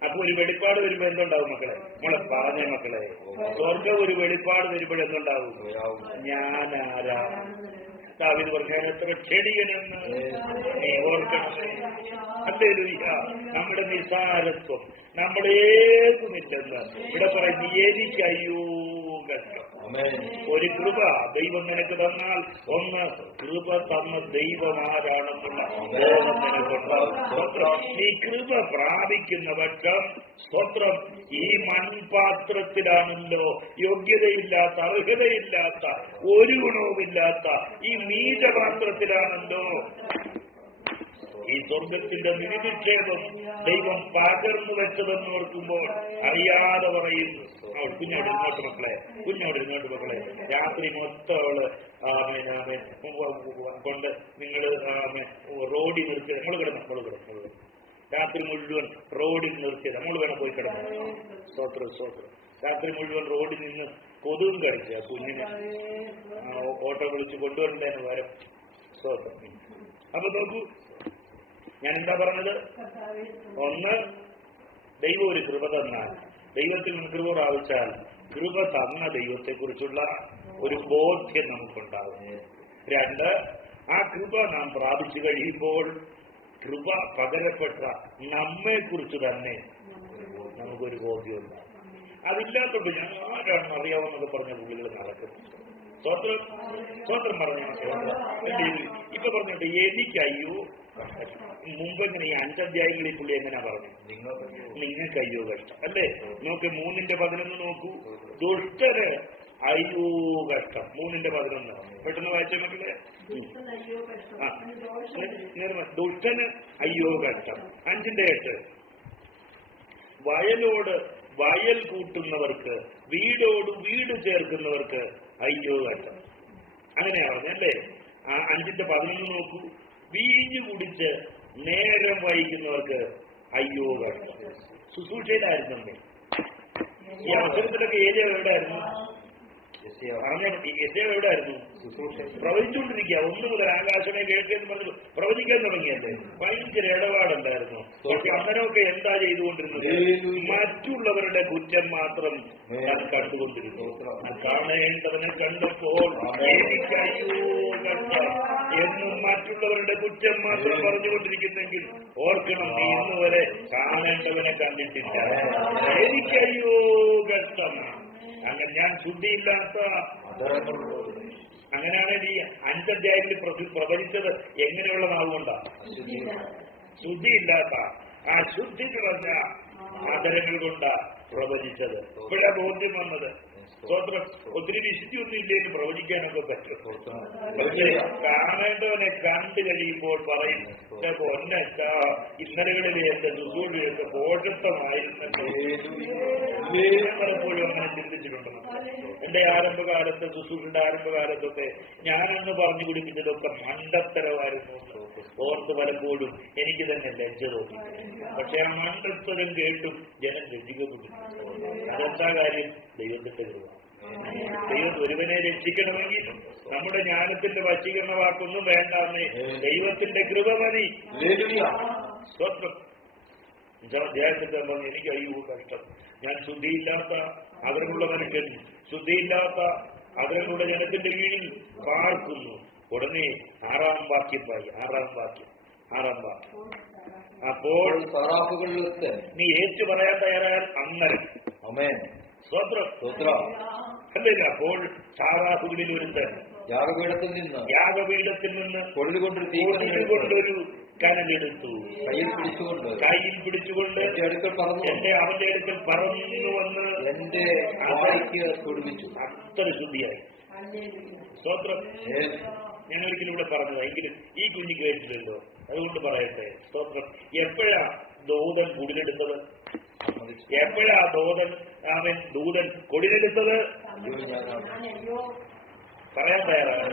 അപ്പൊ ഒരു വെളിപ്പാട് വരുമ്പോ എന്തുണ്ടാവും മക്കളെ? നമ്മളെ പറഞ്ഞ മക്കളെ, സ്വർഗം ഒരു വെളിപ്പാട് വരുമ്പോഴെന്തുണ്ടാവും? ഞാനാരാ? ദാവീദ് പറഞ്ഞാൽ എത്ര ക്ഷണികനെന്ന് നീ ഓർക്കണമേ. ഹല്ലേലൂയ. നമ്മുടെ നിസാരത്വം നമ്മളേതുമില്ലെന്ന് ഇവിടെ പറയും. നീ എനിക്ക് അയ്യോ കഷ്ടം. ഒരു കൃപ ദൈവം നിനക്ക് തന്നാൽ ഒന്ന് കൃപ തന്ന ദൈവം ആരാണെന്നുള്ള ബോധം നിനക്കുണ്ടാവും. നീ കൃപ പ്രാപിക്കുന്ന പക്ഷം സ്വത്രം ഈ മൺപാത്രത്തിലാണല്ലോ, യോഗ്യതയില്ലാത്ത, അർഹതയില്ലാത്ത, ഒരു ഗുണവുമില്ലാത്ത ഈ നീചപാത്രത്തിലാണല്ലോ ഈ സ്വർഗത്തിന്റെ നിധിക്ഷേപം ദൈവം പകർന്നു വെച്ചതെന്ന് ഓർക്കുമ്പോൾ അറിയാതെ പറയുന്നു. കുഞ്ഞോട് ഇരുന്നോട്ട് മക്കളെ, രാത്രി മൊത്തം അവള് കൊണ്ട് നിങ്ങൾ റോഡിൽ നിർത്തിയത്. നമ്മൾ കിടന്നു രാത്രി മുഴുവൻ റോഡിൽ നിർത്തിയത്. നമ്മൾ വേണം പോയി കിടന്നു. സ്തോത്രം. രാത്രി മുഴുവൻ റോഡിൽ നിന്ന് കൊതുകും കഴിച്ച കുഞ്ഞിനെ ഓട്ടോ വിളിച്ച് കൊണ്ടുവരേണ്ടതിന് പകരം. സ്തോത്രം. അപ്പൊ നോക്കൂ, ഞാൻ എന്താ പറഞ്ഞത്? ഒന്ന്, ദൈവം ഒരു കൃപ തന്നാൽ, ദൈവത്തിൽ നിന്ന് കൃപ പ്രാപിച്ചാൽ കൃപ തന്ന ദൈവത്തെക്കുറിച്ചുള്ള ഒരു ബോധ്യം നമുക്കുണ്ടാകും. 2, ആ കൃപ നാം പ്രാപിച്ചു കഴിയുമ്പോൾ കൃപ പകരപ്പെട്ട നമ്മെക്കുറിച്ച് തന്നെ നമുക്കൊരു ബോധ്യമുണ്ടാകും. അതില്ലാത്തോണ്ട് ഞാൻ ആരാണെന്ന് അറിയാവുന്നൊക്കെ പറഞ്ഞ പുള്ളികൾ നടക്കുന്നു. സ്വന്തം പറഞ്ഞ ഇപ്പൊ പറഞ്ഞോട്ടെ, എനിക്ക് അയ്യോ. മുമ്പ് എങ്ങനെ ഈ 5 അധ്യായങ്ങളിൽ പുള്ളി എങ്ങനെയാ പറഞ്ഞു? നിങ്ങൾക്ക് അയ്യോ കഷ്ടം അല്ലേ? നോക്ക് 3:11 നോക്കൂ. ദുഷ്ടന് അയ്യോ കഷ്ടം. 3:11 പെട്ടെന്ന് വായിച്ച മക്കളെ. ദുഷ്ടന് അയ്യോ കഷ്ടം. 5:8 വയലോട് വയൽ കൂട്ടുന്നവർക്ക്, വീടോട് വീട് ചേർക്കുന്നവർക്ക് അയ്യോ കഷ്ടം. അങ്ങനെയാ പറഞ്ഞല്ലേ? 5:11 നോക്കൂ. വീഞ്ഞു കുടിച്ച് നേരം വൈകുന്നവർക്ക് അയ്യോ കഷ്ടം. ശുശ്രൂഷയിലായിരുന്നു. ഈ അവസരത്തിലൊക്കെ ഏരിയ എവിടെയായിരുന്നു? എവിടെയായിരുന്നു? പ്രവചിച്ചുകൊണ്ടിരിക്കുക. 1 മുതൽ ആകാശമേ കേൾക്കെന്ന് പറഞ്ഞു പ്രവചിക്കാൻ തുടങ്ങിയല്ലേ? ഭയങ്കര ഇടപാടുണ്ടായിരുന്നു. പക്ഷെ അന്നേരമൊക്കെ എന്താ ചെയ്തുകൊണ്ടിരുന്നത്? മറ്റുള്ളവരുടെ കുറ്റം മാത്രം ഞാൻ കണ്ടുകൊണ്ടിരുന്നു. കാണേണ്ടവനെ കണ്ടപ്പോൾ എനിക്കയ്യോ കഷ്ടം എന്നും മറ്റുള്ളവരുടെ കുറ്റം മാത്രം പറഞ്ഞുകൊണ്ടിരിക്കുന്നെങ്കിൽ ഓർക്കണം, നീ ഇന്ന് വരെ കാണേണ്ടവനെ കണ്ടിട്ടില്ല. എനിക്കയ്യോ കഷ്ടം. അങ്ങനെ ഞാൻ ശുദ്ധിയില്ലാത്ത. അങ്ങനെയാണ് ഈ 5 അധ്യായത്തിൽ പ്രവചിച്ചത്. എങ്ങനെയുള്ള നാവുകൊണ്ടാ? ശുദ്ധിയില്ലാത്ത. ആ ശുദ്ധി നിറഞ്ഞ ആദരങ്ങൾ കൊണ്ടാ പ്രവചിച്ചത്. ഇവിടെ ബോധ്യം വന്നത്. സ്വന്തം ഒത്തിരി വിശുദ്ധിയൊന്നും ഇല്ലേന്ന് പ്രവചിക്കാനൊക്കെ പറ്റും. പക്ഷേ കാണേണ്ടവനെ കണ്ടു കഴിയുമ്പോൾ പറയും, പൊന്നച്ചാ ഇന്നലകളിലെ എന്റെ ശുശ്രൂഷയൊക്കെ പോഷത്വമായിരുന്നല്ലോ. പലപ്പോഴും അങ്ങനെ ചിന്തിച്ചിട്ടുണ്ട്. എന്റെ ആരംഭകാലത്ത്, ശുശ്രൂഷയുടെ ആരംഭകാലത്തൊക്കെ ഞാനെന്ന് പറഞ്ഞു കുടിപ്പിച്ചതൊക്കെ മണ്ടത്തരമായിരുന്നു ഓർത്ത് പലപ്പോഴും എനിക്ക് തന്നെ ലജ്ജ തോന്നി. പക്ഷെ ആ മണ്ടത്തരം കേട്ടും ജനം രക്ഷിക്കപ്പെട്ടു. അതെന്താ കാര്യം? ദൈവത്തിന്റെ കൃപ. ദൈവം ഒരുവനെ രക്ഷിക്കണമെങ്കിൽ നമ്മുടെ ജ്ഞാനത്തിന്റെ വശീകരണ വാക്കൊന്നും വേണ്ടാന്ന്, ദൈവത്തിന്റെ കൃപ മതി. സ്വത്രം അധ്യായത്തിന്റെ പറഞ്ഞു, എനിക്ക് അയ്യോ കഷ്ടം, ഞാൻ ശുദ്ധിയില്ലാത്ത അതിനുള്ള മനുഷ്യൻ, ശുദ്ധിയില്ലാത്ത അതിനുള്ള ജനത്തിന്റെ കീഴിൽ പാർക്കുന്നു. ഉടനെ ആറാം വാക്യം. അപ്പോൾ നീ ഏറ്റു പറയാൻ തയ്യാറായാൽ അന്നരം സ്വത്രം അല്ലേ. അപ്പോൾ സാറാഫുകളിൽ ഒരുത്തൻ യാഗപീഠത്തിൽ നിന്ന് കൊണ്ടുകൊണ്ടൊരു കനലെടുത്തു, കയ്യിൽ പിടിച്ചുകൊണ്ട് എന്റെ അവന്റെ അടുക്കൽ പറന്നു വന്ന് എന്റെ അവയ്ക്ക് തൊടുവിച്ചു. അത്ര ശുദ്ധിയായി. സ്തോത്രം. ഞാൻ ഒരിക്കലും ഇവിടെ പറഞ്ഞത്, എങ്കിലും ഈ കുഞ്ഞ് കേട്ടില്ലല്ലോ, അതുകൊണ്ട് പറയട്ടെ. സ്തോത്രം. എപ്പോഴാ ദൂതൻ കുടിലെടുത്തത്? എപ്പോഴാ ദൂതൻ കൊടിലെടുത്തത്? പറയാൻ തയ്യാറാണ്.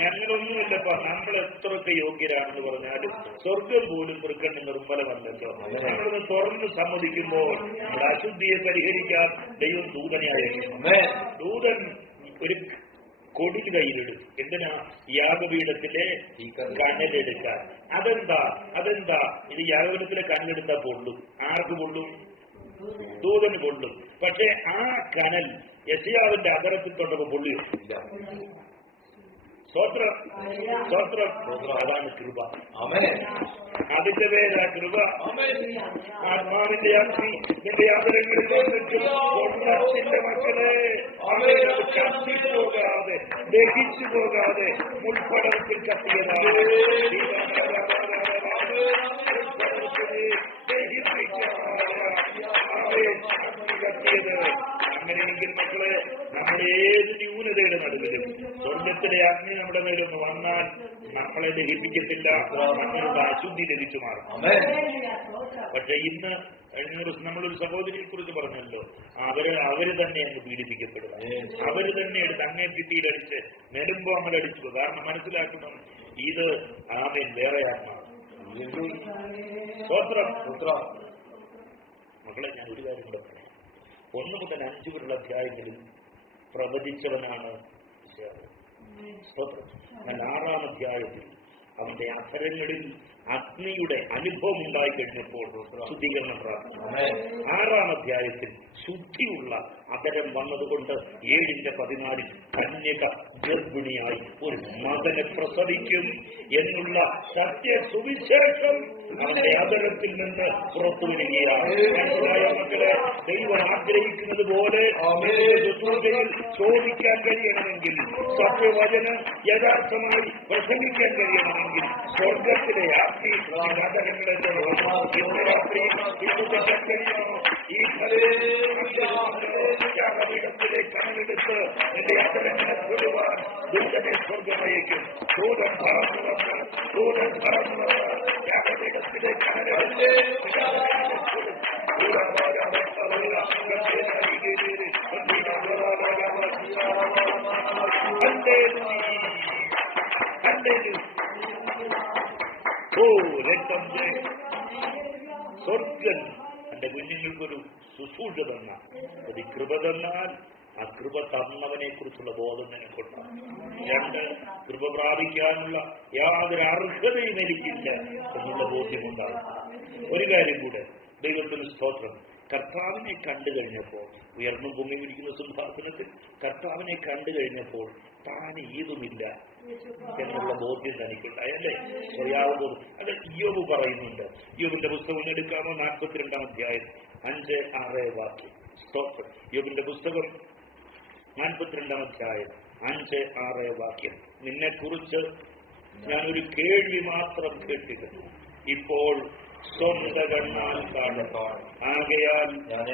ഞങ്ങളൊന്നുമില്ലപ്പ, നമ്മൾ എത്രയൊക്കെ യോഗ്യരാണെന്ന് പറഞ്ഞാലും സ്വർഗം പോലും പൊറുക്കണ്ണി നിർമ്മലമല്ലല്ലോ. നമ്മളൊന്ന് തുറന്ന് സമ്മതിക്കുമ്പോൾ നമ്മുടെ അശുദ്ധിയെ പരിഹരിക്കാൻ ദൈവം ദൂതനെ അയക്കും. ദൂതൻ ഒരു കൊടി കയ്യിലിടും. എന്തിനാ? യാഗപീഠത്തിലെ കനലെടുക്കാൻ. അതെന്താ ഇത്? യാഗപീഠത്തിലെ കനലെടുത്താൽ പൊള്ളും. ആർക്ക് പൊള്ളും? ദൂതന് പൊള്ളും. പക്ഷെ ആ കനൽ യെശയ്യാവിന്റെ അകരത്തിൽ തൊട്ടപ്പോൾ പൊള്ളിയില്ല. സ്വത്രം. അതാണ് കൃപ. അതിന്റെ പേരാ കൃപ. ആത്മാവിന്റെ അഗ്നി നിന്റെ ആദരങ്ങളിൽ വന്നിട്ട് മക്കളെ കത്തിച്ചു പോകാതെ, ദഹിച്ചു പോകാതെ മുൾപ്പടർത്തിൽ കത്തിയതാണ്. കത്തിയത്. അങ്ങനെയെങ്കിൽ മക്കളെ, നമ്മുടെ ഏത് ന്യൂനതയുടെ നടുവിലും സ്വർഗത്തിലെ അഗ്നി നമ്മുടെ മേലൊന്ന് വന്നാൽ നമ്മളെ ദഹിപ്പിക്കത്തില്ല, നമ്മളുടെ അശുദ്ധി ലഭിച്ചു മാറും. പക്ഷെ ഇന്ന് നമ്മളൊരു സഹോദരിയെ കുറിച്ച് പറഞ്ഞല്ലോ, അവര് തന്നെ അങ്ങ് പീഡിപ്പിക്കപ്പെടുക. അവര് തന്നെ എടുത്ത് അങ്ങേ കിട്ടിയിലടിച്ച് നെടുമ്പോ അങ്ങോട്ടടിച്ചു. കാരണം മനസ്സിലാക്കണം, ഇത് ആമേൻ വേറെ ആത്മാവ്. സ്വത്രം. മക്കളെ, ഞാൻ ഒരു കാര്യം കൂടെ പറയാം. 1 മുതൽ 5 വരെയുള്ള അധ്യായങ്ങളിൽ പ്രവചിച്ചവനാണ്. ഞാൻ 6-ാം അധ്യായത്തിൽ അവന്റെ അധരങ്ങളിൽ അഗ്നിയുടെ അനുഭവം ഉണ്ടായി കഴിഞ്ഞപ്പോൾ ശുദ്ധീകരണം പ്രാപിച്ചു. 6-ാം അധ്യായത്തിൽ ശുദ്ധിയുള്ള അധരം വന്നതുകൊണ്ട് 7:14 കന്യക ഗർഭിണിയായി ഒരു മകനെ പ്രസവിക്കും എന്നുള്ള സത്യ സുവിശേഷം അവന്റെ അധരത്തിൽ നിന്ന് പുറത്തു വരികയാണ്. മനസ്സിലായ മക്കളെ, ദൈവം ആഗ്രഹിക്കുന്നത് പോലെ ശുശ്രൂഷയിൽ ചോദിക്കാൻ കഴിയണമെങ്കിൽ, സത്യവചനം യഥാർത്ഥമായി പ്രസംഗിക്കാൻ കഴിയണമെങ്കിൽ സ്വർഗത്തിലെ ആക്കി അധരങ്ങളെ രാത്രി വിശ്വസിക്കാൻ കഴിയണോ? ഈ യാഗപീഠത്തിലെ കനലെടുത്ത് എന്റെ അധരങ്ങളെ തൊടുവാൻ ദൂതനെ സ്വർഗമയക്കും. ദൂതൻ പറന്നു വന്ന് യാഗപീഠത്തിലെ കനലെടുത്ത് സ്വർഗൻ എന്റെ കുഞ്ഞുങ്ങൾക്കൊരു ശുശ്രൂഷ തന്ന ഒരു കൃപ തന്നാൽ ആ കൃപ തന്നവനെ കുറിച്ചുള്ള ബോധം നിനക്കുണ്ടാകും. 2, കൃപ പ്രാപിക്കാനുള്ള യാതൊരു അർഹതയും എനിക്കില്ല എന്നുള്ള ബോധ്യമുണ്ടാകും. ഒരു കാര്യം കൂടെ, ദൈവത്തിന് സ്തോത്രം. കർത്താവിനെ കണ്ടു കഴിഞ്ഞപ്പോൾ, ഉയർന്നു പൊങ്ങി പിടിക്കുന്ന സിംഹാസനത്തിൽ കർത്താവിനെ കണ്ടു കഴിഞ്ഞപ്പോൾ താൻ ഏതുമില്ല എന്നുള്ള ബോധ്യം തനിക്കുണ്ടായല്ലേ? സ്വയാവ്. അത് ഇയ്യോബ് പറയുന്നുണ്ട്. ഇയ്യോബിന്റെ പുസ്തകം എടുക്കാമോ? 42-ാം അധ്യായം 5-6 വാക്യം. സ്തോത്രം. ഇയ്യോബിന്റെ പുസ്തകം 42-ാം അധ്യായം 5-6 വാക്യം. നിന്നെ കുറിച്ച് ഞാനൊരു കേൾവി മാത്രം കേട്ടിരുന്നു, ഇപ്പോൾ സ്വന്ത കണ്ണാൽ കാണും. ആകയാൽ ഞാൻ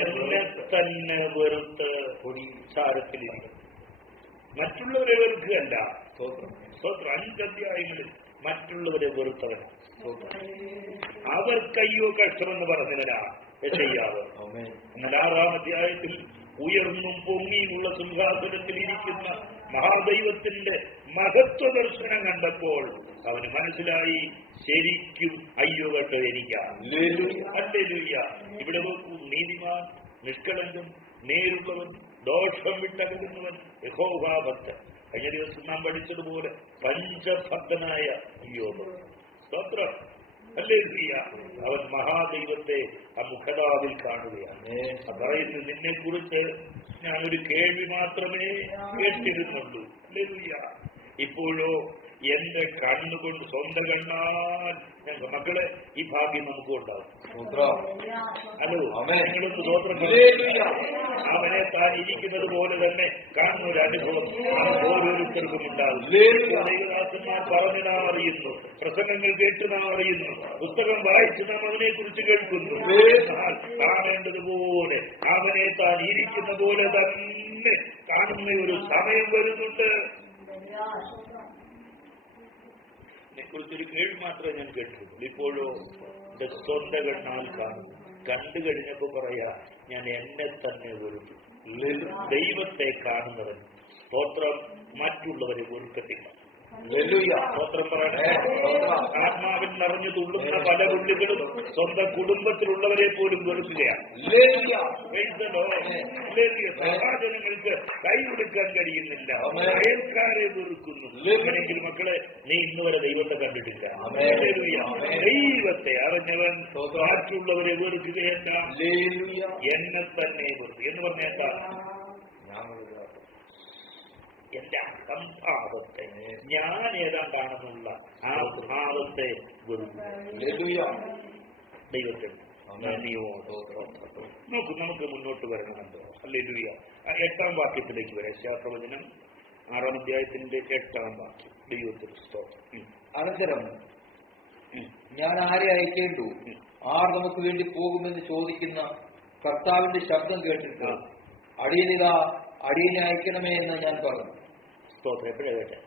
എന്നെ തന്നെ വെറുത്ത് സാരത്തിലിരിക്കും. മറ്റുള്ളവരെ വെറുക്കുകയല്ല. സ്തോത്രം. 5 അധ്യായങ്ങളിൽ മറ്റുള്ളവരെ വെറുത്തവൻ. അവർക്കയ്യോ കഷ്ടമെന്ന് പറഞ്ഞവനാ യെശയ്യാവ്. എന്നാൽ 6-ാം അധ്യായത്തിൽ ഉയർന്നും പൊങ്ങിയുമുള്ള സിംഹാസനത്തിൽ ഇരിക്കുന്ന മഹാദൈവത്തിന്റെ മഹത്വ ദർശനം കണ്ടപ്പോൾ അവന് മനസ്സിലായി, ശരിക്കും അയ്യോ കേട്ടോ എനിക്കാണ്. ഹല്ലേലൂയ. ഇവിടെ നോക്കൂ, നീതിമാൻ, നിഷ്കളങ്കൻ, നേരുള്ളവൻ, ദോഷം വിട്ടകലുന്നവൻ, യഹോവാഭക്തൻ. കഴിഞ്ഞ ദിവസം നാം പഠിച്ചതുപോലെ പഞ്ചഭക്തനായ യോബ്. സ്തോത്രം. ഹല്ലേലൂയ. അവൻ മഹാദൈവത്തെ ആ മുഖതാവിൽ കാണുകയാണ്. പറയുന്നത്, നിന്നെ കുറിച്ച് ഞാനൊരു കേൾവി മാത്രമേ കേട്ടിരുന്നുള്ളൂ. ഹല്ലേലൂയ. ഇപ്പോഴോ എന്റെ കണ്ണുകൊണ്ട്, സ്വന്തം കണ്ണാൽ ഞങ്ങൾ മക്കളെ, ഈ ഭാഗ്യം നമുക്കും ഉണ്ടാവും. ഹലോ, നിങ്ങളൊന്ന് സ്തോത്രം. അവനെ താൻ ഇരിക്കുന്നത് പോലെ തന്നെ കാണുന്ന ഒരു അനുഭവം ഓരോരുത്തർക്കും ഉണ്ടാകും. ദൈവദാസന്മാർ പറഞ്ഞു നാം അറിയുന്നു, പ്രസംഗങ്ങൾ കേട്ട് നാം അറിയുന്നു, പുസ്തകം വായിച്ച് നാം അവനെ കുറിച്ച് കേൾക്കുന്നു. കാണേണ്ടതുപോലെ അവനെ താൻ ഇരിക്കുന്ന പോലെ തന്നെ കാണുന്ന ഒരു സമയം വരുന്നുണ്ട്. കുറിച്ചൊരു കേൾവി മാത്രമേ ഞാൻ കേട്ടിട്ടുള്ളൂ. ഇപ്പോഴോ എന്റെ സ്വന്തം കണ്ണാൽ കാണും. കണ്ടു കഴിഞ്ഞപ്പോ പറയാ, ഞാൻ എന്നെ തന്നെ വെറുത്തു. ദൈവത്തെ കാണുന്നവൻ സ്തോത്രം മറ്റുള്ളവരെ വെറുക്കത്തില്ല. സ്തോത്രം പറയണേ. ആത്മാവിൽ നിറഞ്ഞു തുള്ളുന്ന പല പുള്ളികളും സ്വന്തം കുടുംബത്തിലുള്ളവരെ പോലും വെറുക്കുകയാണ്. സഹാജനങ്ങൾക്ക് കൈ കൊടുക്കാൻ കഴിയുന്നില്ല, അയൽക്കാരെ വെറുക്കുന്നു. അങ്ങനെയെങ്കിൽ മക്കളെ, നീ ഇന്നുവരെ ദൈവത്തെ കണ്ടിട്ടില്ല. ദൈവത്തെ അറിഞ്ഞവൻ മറ്റുള്ളവരെ വെറുക്കുകയല്ല, എന്നെ തന്നെ വെറുത്തു. എന്ന് പറഞ്ഞാൽ എന്റെ അഹംഭാവത്തെ, ഞാൻ ഏതാണ്ടാണെന്നുള്ള ആ ഭാവത്തെ ദൈവത്തിൽ നോക്കൂ. നമുക്ക് മുന്നോട്ട് വരണമെന്തോ. ഹല്ലേലൂയ. 8-ാം വാക്യത്തിലേക്ക് വരാം. ശാസ്ത്രവചനം 6-ാം അധ്യായത്തിന്റെ 8-ാം വാക്യം. ദൈവത്തിൽ സ്തോത്രം. അനന്തരം ഞാൻ ആരെ അയക്കേണ്ടു, ആർ നമുക്ക് വേണ്ടി പോകുമെന്ന് ചോദിക്കുന്ന കർത്താവിന്റെ ശബ്ദം കേട്ടിട്ട് അടിയനിതാ, അടിയനെ അയക്കണമേ എന്ന് ഞാൻ പറഞ്ഞു. സ്തോത്രം. എപ്പോഴാ കേട്ടെ?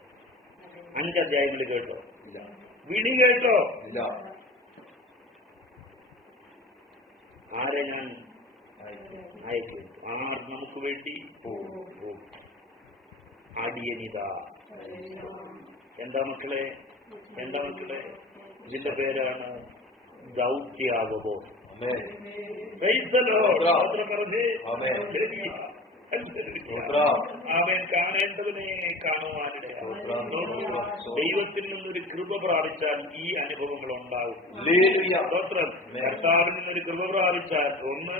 5 അധ്യായങ്ങളിൽ കേട്ടോ? ഇല്ല. വിളി കേട്ടോ? ഇല്ല. ആരെ ഞാൻ അയക്കും? ആർ നമുക്ക് വേണ്ടി പോകും. അടിയനിതാ. എന്താ മക്കളെ? ഇതിന്റെ പേരാണ് ദൗത്യാവബോധം. അവൻ കാണേണ്ടവനെ കാണുവാനിടയാകും. ദൈവത്തിൽ നിന്നൊരു കൃപ പ്രാപിച്ചാൽ ഈ അനുഭവങ്ങൾ ഉണ്ടാകും. കർത്താവിൽ നിന്നൊരു കൃപ പ്രാപിച്ചാൽ, ഒന്ന്,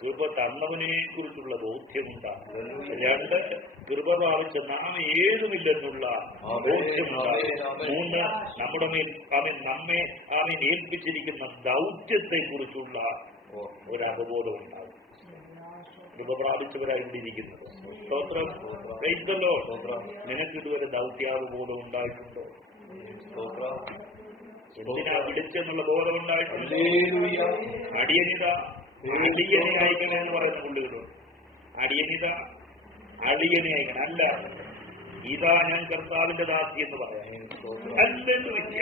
കൃപ തന്നവനെ കുറിച്ചുള്ള ബോധ്യമുണ്ടാകും. 2, കൃപ പ്രാപിച്ച നാം ഏതുമില്ലെന്നുള്ള ബോധ്യമുണ്ടാകും. 3, നമ്മുടെ മേൽ നമ്മെ ഏൽപ്പിച്ചിരിക്കുന്ന ദൗത്യത്തെ കുറിച്ചുള്ള ഒരു അവബോധം ഉണ്ടാകും. കൃപ പ്രാപിച്ചവരായിരിക്കുന്നത്. സ്തോത്രം. നിനക്ക് ഇതുവരെ ദൗത്യാവബോധം ഉണ്ടായിട്ടുണ്ടോ? എന്തിനാ വിളിച്ചെന്നുള്ള ബോധം ഉണ്ടായിട്ടുണ്ട്? അടിയനിത, അടിയനെ അയക്കണമെന്ന് പറയുന്ന പുള്ളികളുണ്ട്. അടിയനിത, അടിയനെ അയക്കണം. അല്ല, ഇതാ ഞാൻ കർത്താവിന്റെ ദാസി എന്ന് പറയാം. അല്ലെന്നില്ല,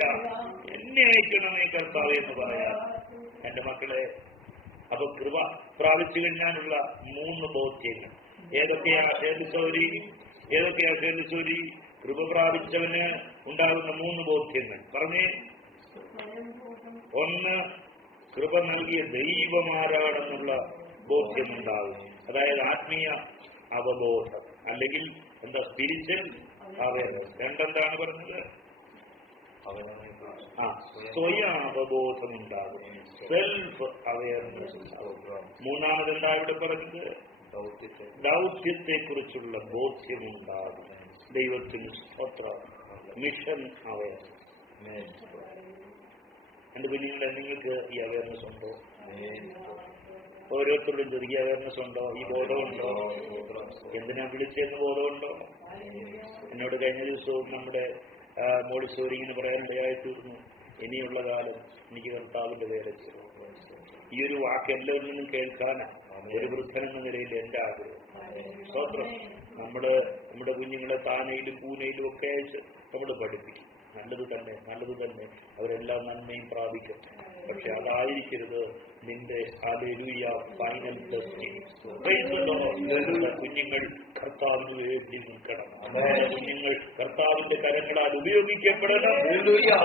എന്നെ അയക്കണമേ കർത്താവ് എന്ന് പറയാം. എന്റെ മക്കളെ, അപ്പൊ കൃപ പ്രാപിച്ചു കഴിഞ്ഞാലുള്ള 3 ബോധ്യങ്ങൾ ഏതൊക്കെയാ ശേലിസോരി? കൃപ പ്രാപിച്ചവന് ഉണ്ടാകുന്ന 3 ബോധ്യങ്ങൾ പറഞ്ഞേ. 1, കൃപ നൽകിയ ദൈവമാരാണെന്നുള്ള ബോധ്യമുണ്ടാകും. അതായത് ആത്മീയ അവബോധം, അല്ലെങ്കിൽ എന്താ, സ്പിരിച്വൽ അവയർനെസ്. 2 എന്താണ് പറഞ്ഞത്? സ്വയം അവബോധം ഉണ്ടാകും, സെൽഫ് അവയർനെസ് ഉണ്ടാകും. 3 എന്താ ഇവിടെ പറഞ്ഞത്? ദൗത്യത്തെ കുറിച്ചുള്ള ബോധ്യമുണ്ടാകും. ദൈവത്തിന് സ്തോത്രം. Mission awareness. എന്റെ കുഞ്ഞുങ്ങളെ, നിങ്ങൾക്ക് ഈ അവയർനെസ് ഉണ്ടോ? ഓരോരുത്തരുടെയും ചെറിയ അവയർനെസ് ഉണ്ടോ? ഈ ബോധമുണ്ടോ? എന്തിനാ വിളിച്ചെന്ന് ബോധമുണ്ടോ? എന്നോട് കഴിഞ്ഞ ദിവസവും നമ്മുടെ മോളിസോരി ഇങ്ങനെ പറയാനിടയായി തീർന്നു. ഇനിയുള്ള കാലം എനിക്ക് കർത്താവിന്റെ വേല ചെയ്യണം. ഈ ഒരു വാക്ക് എല്ലാവരിൽ നിന്നും കേൾക്കാനാണ് ഒരു വൃദ്ധൻ എന്ന നിലയിൽ എന്റെ ആഗ്രഹം. സ്തോത്രം. നമ്മുടെ കുഞ്ഞുങ്ങളെ താനയിലും പൂനയിലും ഒക്കെ അയച്ച് നമ്മൾ പഠിപ്പിക്കും. നല്ലത് തന്നെ, നല്ലത് തന്നെ. അവരെല്ലാം നന്മയും പ്രാപിക്കും. പക്ഷെ അതായിരിക്കരുത് നിന്റെ ഹല്ലേലൂയ ഫൈനൽ ഡെസ്റ്റിനി. കുഞ്ഞുങ്ങൾ കർത്താവിന് വേണ്ടി നിൽക്കണം. കുഞ്ഞുങ്ങൾ കർത്താവിന്റെ കരങ്ങളാൽ ഉപയോഗിക്കപ്പെടണം.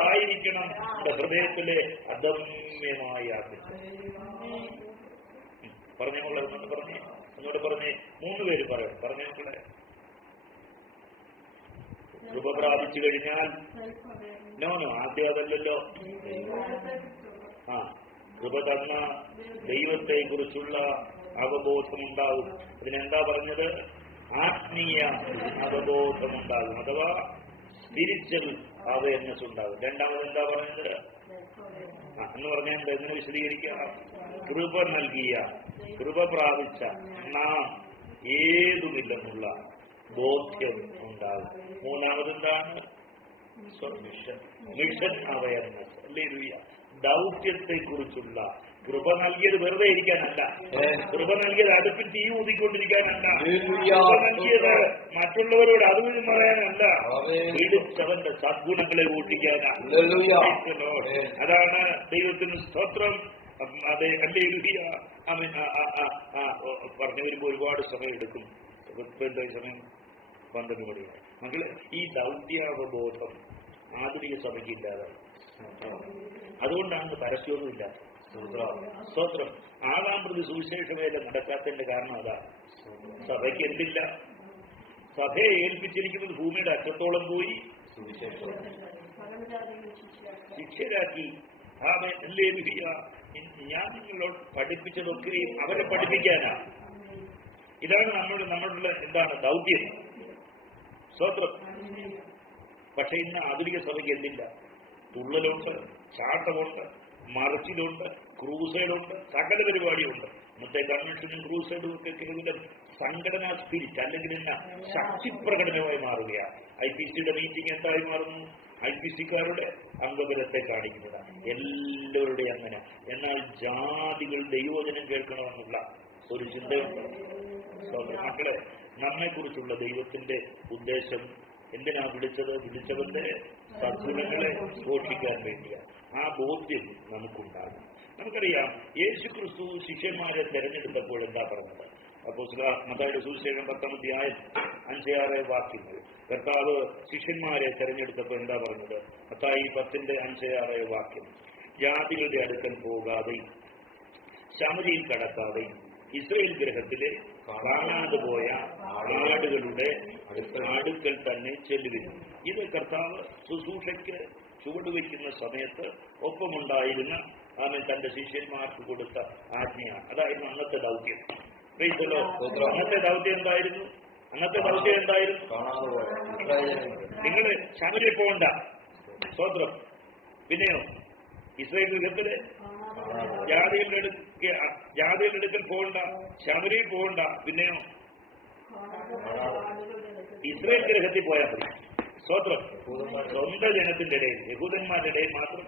ആയിരിക്കണം നമ്മുടെ ഹൃദയത്തിലെ അദമ്യമായ പറഞ്ഞോളെ ഒന്നുകൂടെ പറഞ്ഞേ. 3 പേര് പറയും. പറഞ്ഞോളെ. കൃപ പ്രാപിച്ചു കഴിഞ്ഞാൽ ആദ്യം അതല്ലല്ലോ. കൃപ തന്ന ദൈവത്തെ കുറിച്ചുള്ള അവബോധമുണ്ടാകും. അതിനെന്താ പറഞ്ഞത്? ആത്മീയ അവബോധമുണ്ടാകും, അഥവാ സ്പിരിച്വൽ അവയർനെസ് ഉണ്ടാകും. രണ്ടാമത് എന്താ പറഞ്ഞത്? എന്ന് പറഞ്ഞാൽ എന്താ? എങ്ങനെ വിശദീകരിക്കാം? കൃപ നൽകിയ, കൃപ പ്രാപിച്ച നാം ഏതുമില്ലെന്നുള്ള ബോധ്യം ഉണ്ടാകും. മൂന്നാമതെന്താണ്? Mission awareness. ഹല്ലേലൂയ. ദൗത്യത്തെ കുറിച്ചുള്ള കൃപ നൽകിയത് വെറുതെ ഇരിക്കാനല്ല. കൃപ നൽകിയത് അടുപ്പിൽ തീ ഊതിക്കൊണ്ടിരിക്കാനല്ല. കൃപ നൽകിയത് മറ്റുള്ളവരോട് അതുവഴി പറയാനല്ല. വിളിച്ചവന്റെ സദ്ഗുണങ്ങളെ ഊട്ടിക്കാനാണ്. അതാണ് ദൈവത്തിന് സ്തോത്രം. അതെ, ഹല്ലേലൂയ. പറഞ്ഞു വരുമ്പോ ഒരുപാട് സമയം എടുക്കും. സമയം 12 മണിയാണ്. മക്കളെ, ഈ ദൗത്യാവബോധം ആധുനിക സഭയ്ക്ക് ഇല്ലാതായി. അതുകൊണ്ടാണ് പരസ്യമൊന്നുമില്ല. സ്തോത്രം. ആകാം പ്രതി സുവിശേഷവേല നടക്കാത്തതിന്റെ കാരണം അതാണ്. സഭയ്ക്ക് എന്തില്ല? സഭയെ ഏൽപ്പിച്ചിരിക്കുന്നത് ഭൂമിയുടെ അറ്റത്തോളം പോയി ശിക്ഷരാക്കി. ഞാൻ നിങ്ങളോട് പഠിപ്പിച്ചതൊക്കെയും അവരെ പഠിപ്പിക്കാനാണ്. ഇതാണ് നമ്മളുടെ എന്താണ് ദൗത്യം. സ്തോത്രം. പക്ഷെ ഇന്ന് ആധുനിക സഭയ്ക്ക് എന്തില്ല? തുള്ളലുണ്ട്, ചാട്ടമുണ്ട്, മറിച്ചിലുണ്ട്, ക്രൂസൈഡുണ്ട്, സകല പരിപാടിയുണ്ട്. ഇന്നത്തെ കൺവെൻഷനും ക്രൂസൈഡും ഒക്കെ കേവലം സംഘടനാ സ്പിരിറ്റ് അല്ലെങ്കിൽ ശക്തി പ്രകടനമായി മാറുകയാണ്. IPCയുടെ മീറ്റിംഗ് എന്തായി മാറുന്നു? IPCക്കാരുടെ അംഗബലത്തെ കാണിക്കുന്നതാണ്. എല്ലാവരുടെയും അങ്ങനെ. എന്നാൽ ജാതികൾ ദൈവവചനം കേൾക്കണമെന്നുള്ള ഒരു ചിന്തയുണ്ട്. മക്കളെ, നമ്മെക്കുറിച്ചുള്ള ദൈവത്തിന്റെ ഉദ്ദേശം എന്തിനാ വിളിച്ചത്? വിളിച്ചവന്റെ സദ്ഗുണങ്ങളെ ഘോഷിക്കാൻ വേണ്ടിയാണ്. ആ ബോധ്യം നമുക്കുണ്ടാകും. നമുക്കറിയാം, യേശുക്രിസ്തു ശിഷ്യന്മാരെ തെരഞ്ഞെടുത്തപ്പോൾ എന്താ പറഞ്ഞത്? മത്തായിയുടെ സുവിശേഷം 10-ാം അധ്യായം 5-6 വാക്യങ്ങൾ. കർത്താവ് ശിഷ്യന്മാരെ തെരഞ്ഞെടുത്തപ്പോൾ എന്താ പറഞ്ഞത്? മത്തായി 10-5-6 വാക്യം. ജാതികളുടെ അടുക്കൽ പോകാതെ, ശമരിയിൽ കടക്കാതെ, ഇസ്രായേൽ ഗൃഹത്തിലെ കാണാതെ പോയ ആടുകളുടെ അടുക്കൽ തന്നെ ചെല്ലുവിൻ. ഇത് കർത്താവ് ശുശ്രൂഷയ്ക്ക് ചുവടുവെക്കുന്ന സമയത്ത് ഒപ്പമുണ്ടായിരുന്ന തന്റെ ശിഷ്യന്മാർക്ക് കൊടുത്ത ആജ്ഞയാണ്. അതായിരുന്നു അന്നത്തെ ദൗത്യം. അന്നത്തെ ദൗത്യം എന്തായിരുന്നു? നിങ്ങൾ ശമരിയിൽ പോകണ്ട. സ്വതന്ത്രം. പിന്നെയോ ഇസ്രായേൽ ഗൃഹത്തിലെ ജാതികളുടെ അടുക്കൽ പോകണ്ട, ശമരിയിൽ പോകണ്ട. പിന്നെയോ ഇസ്രായേൽ ഗൃഹത്തിൽ പോയാൽ മതി. സ്വതന്ത്രം. സ്വന്തം ജനത്തിന്റെ ഇടയിൽ, യഹൂദന്മാരുടെ ഇടയിൽ മാത്രം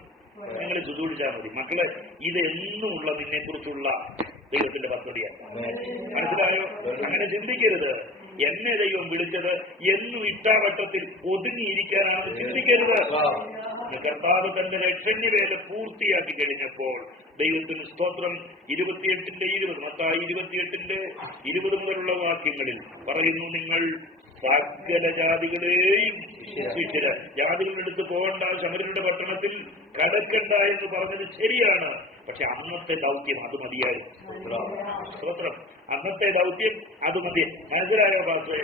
നിങ്ങൾ ശുശ്രൂഷിച്ചാൽ മതി. മക്കളെ, ഇത് എന്നുമുള്ള നിന്നെ കുറിച്ചുള്ള ദൈവത്തിന്റെ പദ്ധതിയാണ്. മനസ്സിലായോ? അങ്ങനെ ചിന്തിക്കരുത്. എന്നെ ദൈവം വിളിച്ചത് എന്നും ഇട്ടാവട്ടത്തിൽ ഒതുങ്ങിയിരിക്കാനാണ് ചിന്തിക്കരുത്. കർത്താവ് തന്റെ രക്ഷണ്യവേല പൂർത്തിയാക്കി കഴിഞ്ഞപ്പോൾ ദൈവത്തിന് സ്തോത്രം. 28-20 മത്തായി 28-20 മുതലുള്ള വാക്യങ്ങളിൽ പറയുന്നു, നിങ്ങൾ സകല ജാതികളെയും ശിഷ്യര. ജാതികളുടെ അടുത്ത് പോകണ്ട, ശമര്യരുടെ പട്ടണത്തിൽ കടക്കണ്ട എന്ന് പറഞ്ഞത് ശരിയാണ്. പക്ഷെ അന്നത്തെ ദൗത്യം അത് മതിയായിരുന്നു. സ്തോത്രം. അന്നത്തെ ദൗത്യം അത് മതി. മനസ്സിലായോ പാസ്റ്റേ?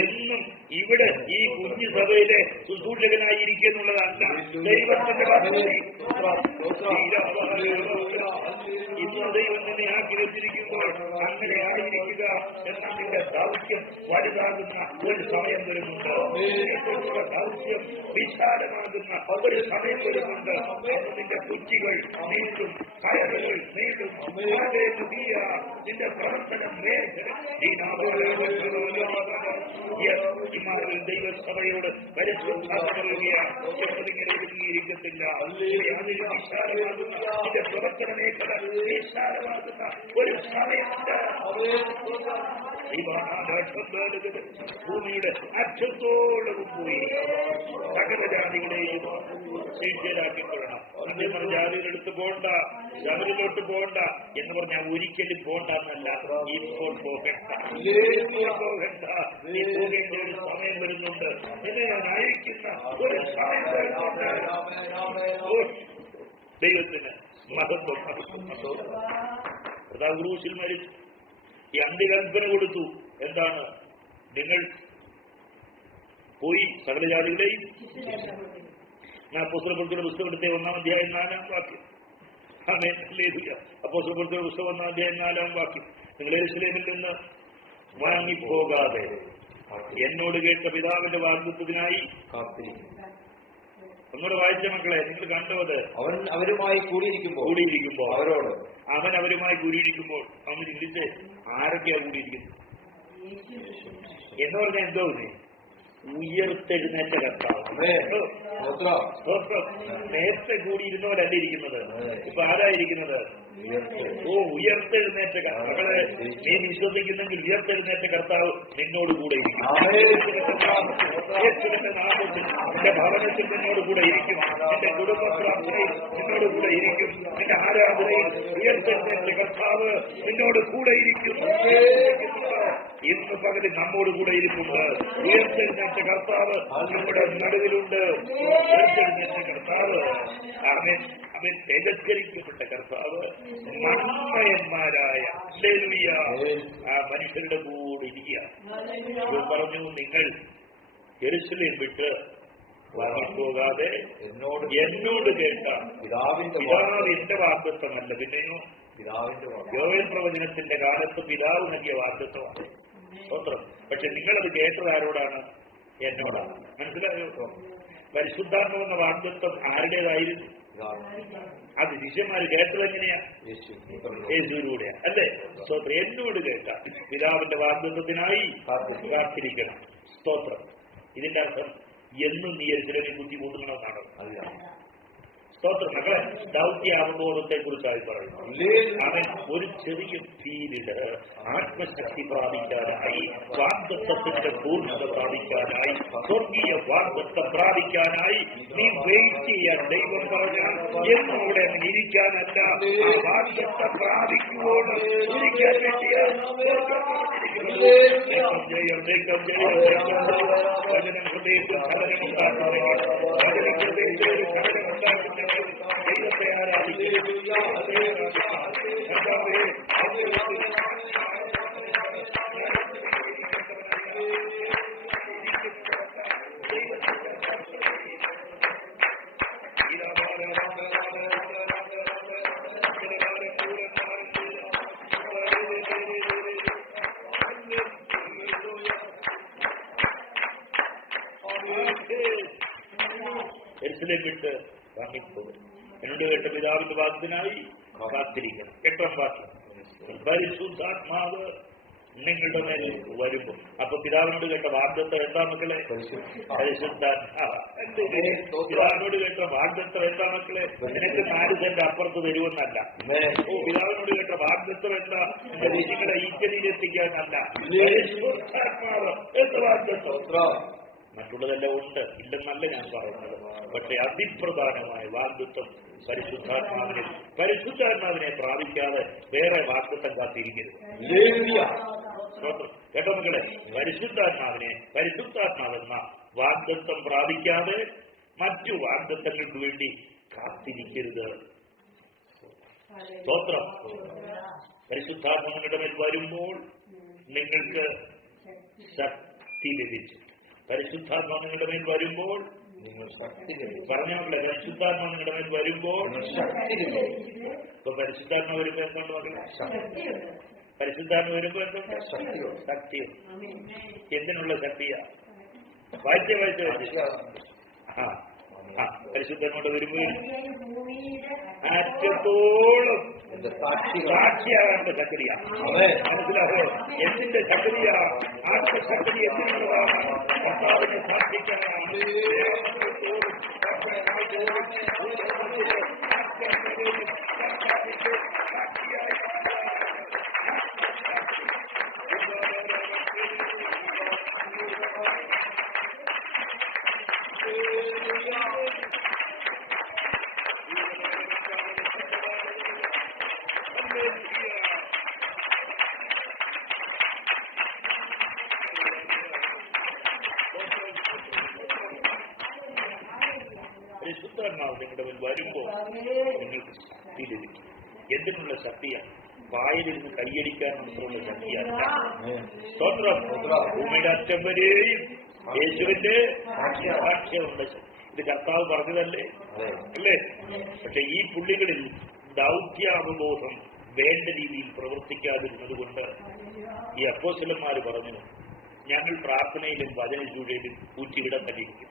എന്നും ഇവിടെ ഈ കുഞ്ഞു സഭയിലെ ശുശ്രൂഷകനായിരിക്കുക എന്നുള്ളതല്ല ദൈവത്തിന്റെ പദ്ധതി. ഇന്ന് ദൈവം നിന്നെ ആക്കി വെച്ചിരിക്കുമ്പോൾ വരുമ്പോൾ അങ്ങനെ ആയിരിക്കുക എന്ന നിന്റെ ദൗത്യം വലുതാകുന്ന ഒരു സമയം വരുന്നുണ്ട്. ദൗത്യം വിശാലമാകുന്ന ഒരു സമയം വരുന്നുണ്ട്. അന്ന് നിന്റെ കുറ്റികൾ നീട്ടും, കയറുകൾ നീട്ടും, നിന്റെ പ്രവർത്തനം ദൈവസഭയോട് പരിശുദ്ധിക്കുകയാണ് എന്നതിങ്ങനെ ഒരുങ്ങിയിരിക്കത്തില്ല. അതിന് വിശാലമാകുന്ന നിന്റെ പ്രവർത്തന മേഖല വിശാലമാകുന്ന ഒരു സമയമുണ്ട്. ഭൂമിയുടെ അക്ഷത്തോളവും പോയി സകല ജാതികളെയും ശിഷ്യരാക്കിക്കൊള്ളണം. നമ്മൾ ജാതികളെടുത്ത് പോകണ്ട, ശബരിലോട്ട് പോകണ്ട എന്ന് പറഞ്ഞാൽ ഒരിക്കലും പോകണ്ടെന്നല്ല. ഇപ്പോൾ പോകണ്ട, പോകണ്ട. നീ പോകേണ്ട ഒരു സമയം വരുന്നുണ്ട്. എന്നെ ഞാൻ അയക്കുന്ന ഒരു സമയം വരുന്നുണ്ട്. ദൈവത്തിന് മഹത്വം. ക്രൂശിൽ മരിച്ചു. ഈ അന്ത്യകൽപ്പന കൊടുത്തു. എന്താണ്? നിങ്ങൾ പോയി സകല ജാതികളെയും അപ്പോസ്തലപ്രവൃത്തിയുടെ പുസ്തകത്തെ 1-ാം അധ്യായം 4-ാം വാക്യം. അപ്പോസ്തലപ്രവൃത്തിയുടെ പുസ്തകം 1-ാം അധ്യായം 4-ാം വാക്യം. നിങ്ങൾ യെരൂശലേമിൽ നിന്ന് വാങ്ങിപ്പോകാതെ എന്നോട് കേട്ട പിതാവിന്റെ വാഗ്ദത്തത്തിനായി ഒന്നുകൂടെ വായിച്ച മക്കളെ, നിങ്ങൾ കണ്ടത് അവരുമായി കൂടിയിരിക്കുമ്പോൾ അവരോട് അവൻ അവരുമായി കൂടിയിരിക്കുമ്പോൾ അവൻ ചിന്തിച്ച് ആരൊക്കെയാ കൂടിയിരിക്കുന്നത് എന്ന് പറഞ്ഞാൽ എന്തോ ഉയർത്തെഴുന്നേറ്റ കർത്താവ്. നേരത്തെ കൂടിയിരുന്നവരല്ല ഇരിക്കുന്നത്. ഇപ്പൊ ആരായിരിക്കുന്നത്? ഉയർത്തെഴുന്നേറ്റ കർത്താവ്. നീ വിശ്വസിക്കുന്നെങ്കിൽ ഉയർത്തെഴുന്നേറ്റ കർത്താവ് നിന്നോട് കൂടെ ഇരിക്കും. നാമത്തിൽ നിന്റെ ഭവനത്തിൽ നിന്നോട് കൂടെ ഇരിക്കും. നിന്റെ കുടുംബ പ്രാർത്ഥനയിൽ നിന്നോട് കൂടെ ഇരിക്കും. നിന്റെ ആരാധനയിൽ ഉയർത്തെഴുന്നേറ്റ കർത്താവ് നിന്നോട് കൂടെ ഇരിക്കും. ഇന്ന് പകല് നമ്മോട് കൂടെ ഇരിപ്പുണ്ട്. ഉയർത്തെഴുന്നേറ്റ കർത്താവ് നമ്മുടെ നടുവിലുണ്ട്. ഉയർത്തെഴുന്നേറ്റ കർത്താവ് അവൻ തിരസ്കരിക്കപ്പെട്ട കർത്താവ് മന്മയന്മാരായ ആ മനുഷ്യരുടെ കൂടെ ഇരിക്കുക. പറഞ്ഞു, നിങ്ങൾ യെരൂശലേം വിട്ട് വാങ്ങിപ്പോകാതെ എന്നോട് കേട്ട പിതാവ് എന്റെ വാഗ്ദത്തമല്ല, പിന്നെയോ യോവേൽ പ്രവചനത്തിന്റെ കാലത്ത് പിതാവ് നൽകിയ വാഗ്ദത്തമാണ്. സ്വത്രം. പക്ഷെ നിങ്ങളത് കേട്ടത് ആരോടാണ്? എന്നോടാണ്. മനസ്സിലായോ? പരിശുദ്ധാത്മ എന്ന വാഗ്ദത്തം ആരുടേതായിരുന്നു? അത് ശിഷ്യന്മാര് കേട്ടത് എങ്ങനെയാ? യേശുവിലൂടെയാ, അല്ലേ? സ്തോത്രം. എന്നോട് കേട്ട പിതാവിന്റെ വാഗ്ദത്തത്തിനായി കാത്തിരിക്കണം. സ്തോത്രം. ഇതിന്റെ അർത്ഥം എന്നും നീ യെരൂശലേമിൽ ബുദ്ധിമുട്ടണമെന്നാണ്. സ്തോത്രം. മക്കളെ, ദൗത്യാവബോധത്തെ കുറിച്ചായി പറയുന്നു. അവൻ ഒരു ചെറിയ ഫീലില് ആത്മശക്തി പ്രാപിക്കാനായി, വാഗ്ദത്തത്തിന്റെ പൂർണ്ണത പ്രാപിക്കാനായി, സ്വർഗീയ വാഗ്ദത്തം പ്രാപിക്കാനായി നീ വെയിറ്റ് ചെയ്യാൻ ദൈവം പറഞ്ഞാൽ എന്നോടെ അങ്ങനെ ഇരിക്കാനല്ല, ആ വാഗ്ദത്തം പ്രാപിക്കുവോട് ഇരിക്കാൻ വേണ്ടിയാണ്. വചനം ഹൃദയത്തിൽ ഘടനമുണ്ടാക്കുന്നവർ, വചനം ഹൃദയത്തിൽ ഒരു ഘടനമുണ്ടാക്കുന്ന ദൈവത്തെ ആരാധിക്കും. യെരൂശലേം വിട്ട് വാങ്ങിപ്പോകും. എന്നോട് കേട്ട പിതാവിന്റെ വാഗ്ദത്തിനായി കാത്തിരിക്കണം. 8-ാം വാക്യം. പരിശുദ്ധാത്മാവ് നിങ്ങളുടെ മേൽ വരുമ്പോൾ. അപ്പൊ പിതാവിനോട് കേട്ട വാഗ്ദത്തം എന്താ മക്കളെ? പരിശുദ്ധാത്മാവ്. പിതാവിനോട് കേട്ട വാഗ്ദത്തം എന്താ മക്കളെ? നിനക്ക് 4 സെന്റ് അപ്പുറത്ത് തരുമെന്നല്ല. പിതാവിനോട് കേട്ട വാഗ്ദത്തം എന്താ? നിങ്ങളെ ഈറ്റലിയിൽ എത്തിക്കാനല്ല. പരിശുദ്ധാത്മാവ് എന്ത് വാഗ്ദത്തം? മറ്റുള്ളതെല്ലാം ഉണ്ട്, ഇല്ലെന്നല്ല ഞാൻ പറയുന്നത്. പക്ഷെ അതിപ്രധാനമായ വാഗ്ദത്തം പരിശുദ്ധാത്മാവിനെ പ്രാപിക്കാതെ വേറെ വാഗ്ദത്തം കാത്തിരിക്കരുത്. കേട്ടോ മക്കളെ? പരിശുദ്ധാത്മാവെന്ന വാഗ്ദത്തം പ്രാപിക്കാതെ മറ്റു വാഗ്ദത്തങ്ങൾക്ക് വേണ്ടി കാത്തിരിക്കരുത്. സ്തോത്രം. പരിശുദ്ധാത്മാവിന്റെ മേൽ വരുമ്പോൾ നിങ്ങൾക്ക് ശക്തി ലഭിച്ചു. പരിശുദ്ധാത്മാവ് നിങ്ങളുടെ മേൽ വരുമ്പോൾ നിങ്ങൾ ശക്തി ലഭിക്കും. പറഞ്ഞാണല്ലേ? പരിശുദ്ധാത്മാവ് നിങ്ങളുടെ മേൽ വരുമ്പോൾ ശക്തി ലഭിക്കും. ഇപ്പൊ പരിശുദ്ധാത്മാവ് വരുമ്പോ എന്താണ് പറയുന്നത്? പരിശുദ്ധാത്മ വരുമ്പോ എന്തുണ്ട്? ശക്തിയും. എന്തിനുള്ള ശക്തിയാ? വായിച്ച പരിശുദ്ധനോട് വരുമ്പോ അറ്റത്തോളം സാക്ഷിയാകാനുള്ള ശക്തിയാ. മനസ്സിലാവോ? എന്തിന്റെ ശക്തിയാ? ആത്മശക്തി എന്തിനുള്ളതാണ്? കർത്താവിനെ സാക്ഷിക്കാനാണ്. പരിശുദ്ധാത്മാവ് നിങ്ങളുടെ മുന്നിൽ വരുമ്പോ നിങ്ങൾക്ക് ശക്തി ലഭിക്കും. എന്തിനുള്ള ശക്തിയാണ്? വായിലിരുന്ന് കൈയടിക്കാൻ മാത്രമുള്ള ശക്തിയല്ല. സ്തോത്രം. ഭൂമിയുടെ അറ്റം വരെയും യേശുവിന്റെ സാക്ഷ്യമുള്ള ശക്തി. ഇത് കർത്താവ് പറഞ്ഞതല്ലേ? അല്ലേ? പക്ഷെ ഈ പുള്ളികളിൽ ദൗത്യാവബോധം വേണ്ട രീതിയിൽ പ്രവർത്തിക്കാതിരുന്നത് കൊണ്ട് ഈ അപ്പോസ്തലന്മാർ പറഞ്ഞു, ഞങ്ങൾ പ്രാർത്ഥനയിലും വചനശൂഴയിലും ഊറ്റിയിടപ്പെട്ടിരിക്കും.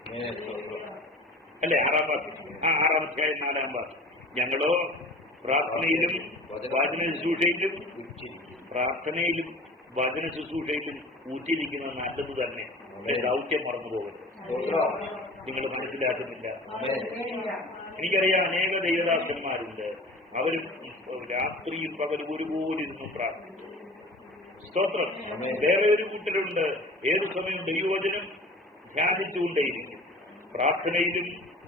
അല്ലെ? 6-ാം വാക്യം. 6-ാം അധ്യായം 4-ാം വാക്യം. ഞങ്ങളോ പ്രാർത്ഥനയിലും വചന ശുശ്രൂഷയിലും ഊറ്റിയിരിക്കുന്നത് നല്ലത് തന്നെ. ദൗത്യം മറന്നു പോകരുത്. നിങ്ങൾ മനസ്സിലാക്കുന്നില്ല. എനിക്കറിയാം അനേക ദൈവദാസന്മാരുണ്ട്. അവരും രാത്രിയും പകലും ഒരുപോലെ ഇരുന്ന് പ്രാർത്ഥിച്ചു. സ്തോത്രം. വേറെ ഒരു കൂട്ടരുണ്ട്, ഏതു സമയം ദൈവവചനം ധ്യാനിച്ചുകൊണ്ടേയിരിക്കും. പ്രാർത്ഥനയിലും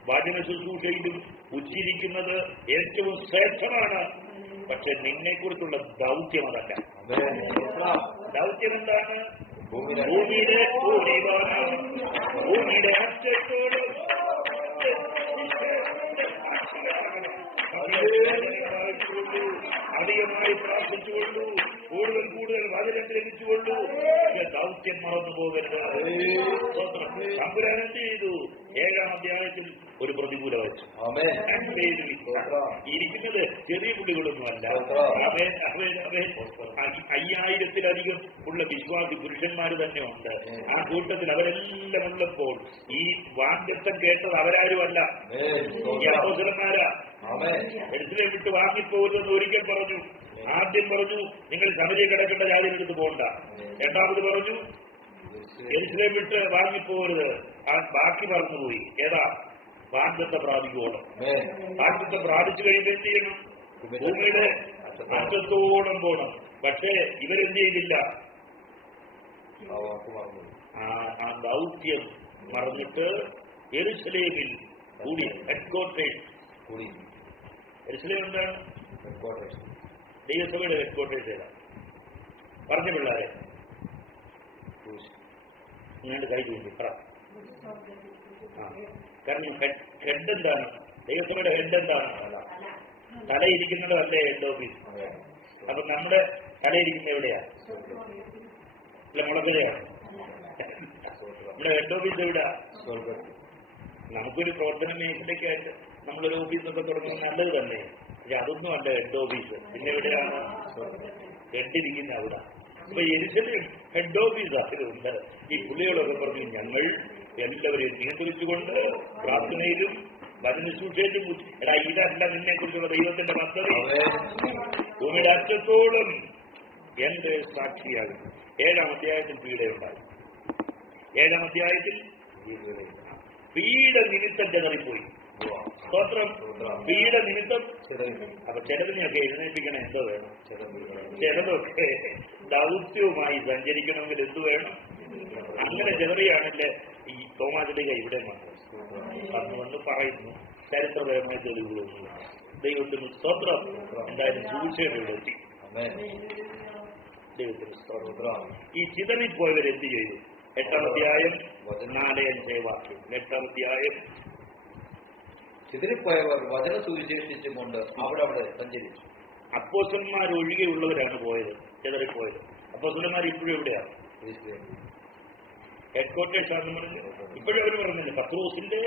വചന ശുശ്രൂഷയിലും ഉച്ചിരിക്കുന്നത് ഏറ്റവും ശ്രേഷ്ഠമാണ്. പക്ഷെ നിന്നെക്കുറിച്ചുള്ള ദൗത്യം അതല്ല. ദൗത്യം എന്താണ്? ഭൂമിയുടെ അറ്റത്തോട് അധികമായി പ്രാർത്ഥിച്ചുകൊള്ളൂ, കൂടുതൽ വചനം ഗ്രഹിച്ചുകൊള്ളൂ. ദൗത്യം മറന്നു പോകരുത്. തമ്പുരാൻ എന്ത് ചെയ്തു? 7-ാം അധ്യായത്തിൽ ഒരു പ്രതികൂല വെച്ചു. ഇരിക്കുന്നത് ചെറിയ കുട്ടികളൊന്നുമല്ല. 5000-ത്തിലധികം ഉള്ള വിശ്വാസി പുരുഷന്മാർ തന്നെ ഉണ്ട്. ആ കൂട്ടത്തിൽ അവരെല്ലാം ഉള്ളപ്പോൾ ഈ വാഗ്ദത്തം കേട്ടത് അവരാരുമല്ല, ഈ അപ്പോസ്തലന്മാരാ. യെരൂശലേം വിട്ട് വാങ്ങിപ്പോകരുതെന്ന് ഒരിക്കൽ പറഞ്ഞു. ആദ്യം പറഞ്ഞു, നിങ്ങൾ ശമരിയ കിടക്കേണ്ട ജാതിയിലെടുത്ത് പോകണ്ട. രണ്ടാമത് പറഞ്ഞു, യെരൂശലേം വിട്ട് വാങ്ങിപ്പോകരുത്. ബാക്കി മറന്നുപോയി. ഏതാ? വാഗ്ദത്തം പ്രാപിക്കുവോളം. വാഗ്ദത്തം പ്രാപിച്ചു കഴിയുമ്പോൾ എന്ത് ചെയ്യണം? ഭൂമിയുടെ അറ്റത്തോളം പോകണം. പക്ഷേ ഇവരെന്ത് ചെയ്തില്ല? ആ ദൗത്യം മറന്നിട്ട് യെരൂശലേമിൽ കൂടി ഹെഡ്ക്വാർട്ടേഴ്സ് കൂടി. യെരൂശലേം എന്താണ്? ദൈവസഭയുടെ ഹെഡ്ക്വാർട്ടേഴ്സ് ഏതാ? പറഞ്ഞ പിള്ളേരെ ഞാൻ കൈ ചൂണ്ടി പറ. കാരണം ഹെഡ് എന്താണ്? ദൈവസഭയുടെ ഹെഡ് എന്താണ്? തലയിരിക്കുന്നത് അല്ലേ ഹെഡ് ഓഫീസ്? അപ്പൊ നമ്മുടെ തലയിരിക്കുന്ന എവിടെയാ? അല്ല, മുളകരയാണ്. നമ്മുടെ ഹെഡ് ഓഫീസ് എവിടെയാ? നമുക്കൊരു പ്രവർത്തന മേഖലയ്ക്കായിട്ട് നമ്മളൊരു ഓഫീസൊക്കെ തുടങ്ങുന്നത് നല്ലത് തന്നെ. പക്ഷെ അതൊന്നും അല്ല ഹെഡ് ഓഫീസ്. പിന്നെ എവിടെയാണ് ഹെഡിരിക്കുന്ന? അവിടെ. അപ്പൊ യെരൂശലേം ഹെഡ് ഓഫീസായതുകൊണ്ട് ഈ പുള്ളികളൊക്കെ പറഞ്ഞു, ഞങ്ങൾ എല്ലാവരെയും നിയന്ത്രിച്ചുകൊണ്ട് പ്രാർത്ഥനയിലും വചനശുശ്രൂഷയിലും. എടാ, ഇതല്ല നിന്നെ കുറിച്ചുള്ള ദൈവത്തിന്റെ പദ്ധതി. ഭൂമിയുടെ അറ്റത്തോളം എന്റെ സാക്ഷിയാകും. 7-ാം അധ്യായത്തിൽ പീഡയുണ്ടായി. 7-ാം അധ്യായത്തിൽ പീഡ നിമിത്തം ചെതറിപ്പോയി. സ്തോത്രം. പീഡ നിമിത്തം. അപ്പൊ ചിലതിനെയൊക്കെ എഴുന്നേൽപ്പിക്കണം. എന്തോ വേണം? ചിലതൊക്കെ ദൗത്യവുമായി സഞ്ചരിക്കണമെങ്കിൽ എന്തു വേണം? അങ്ങനെ ചെറിയാണല്ലേ ഈ തോമാശ്ലീഹ ഇവിടെ വന്ന് പറയുന്നു. ചരിത്രപരമായ തെളിവുകളൊന്നും. ദൈവത്തിന് സ്തോത്രം. എന്തായാലും സുവിശേഷം ഇവിടെ എത്തി. ദൈവത്തിന് സ്തോത്രം. ഈ ചിതറിപ്പോയവരെന്ത് ചെയ്തു? 8-ാം അധ്യായം 4-5 വാക്യം. 8-ാം അധ്യായം. ചിതറിപ്പോയവർ വചനം സുവിശേഷിച്ചുകൊണ്ട് അവിടെ സഞ്ചരിച്ചു. അപ്പോസ്തലന്മാർ ഒഴികെയുള്ളവരാണ് പോയത്, ചിതറിപ്പോയത്. അപ്പോസ്തലന്മാർ ഇപ്പോഴും എവിടെയാണ്? ഹെഡ്ക്വാർട്ടേഴ്സ് ആണെന്ന് പറഞ്ഞു. ഇപ്പോഴും അവർ പറഞ്ഞില്ല പത്രോസിന്റെ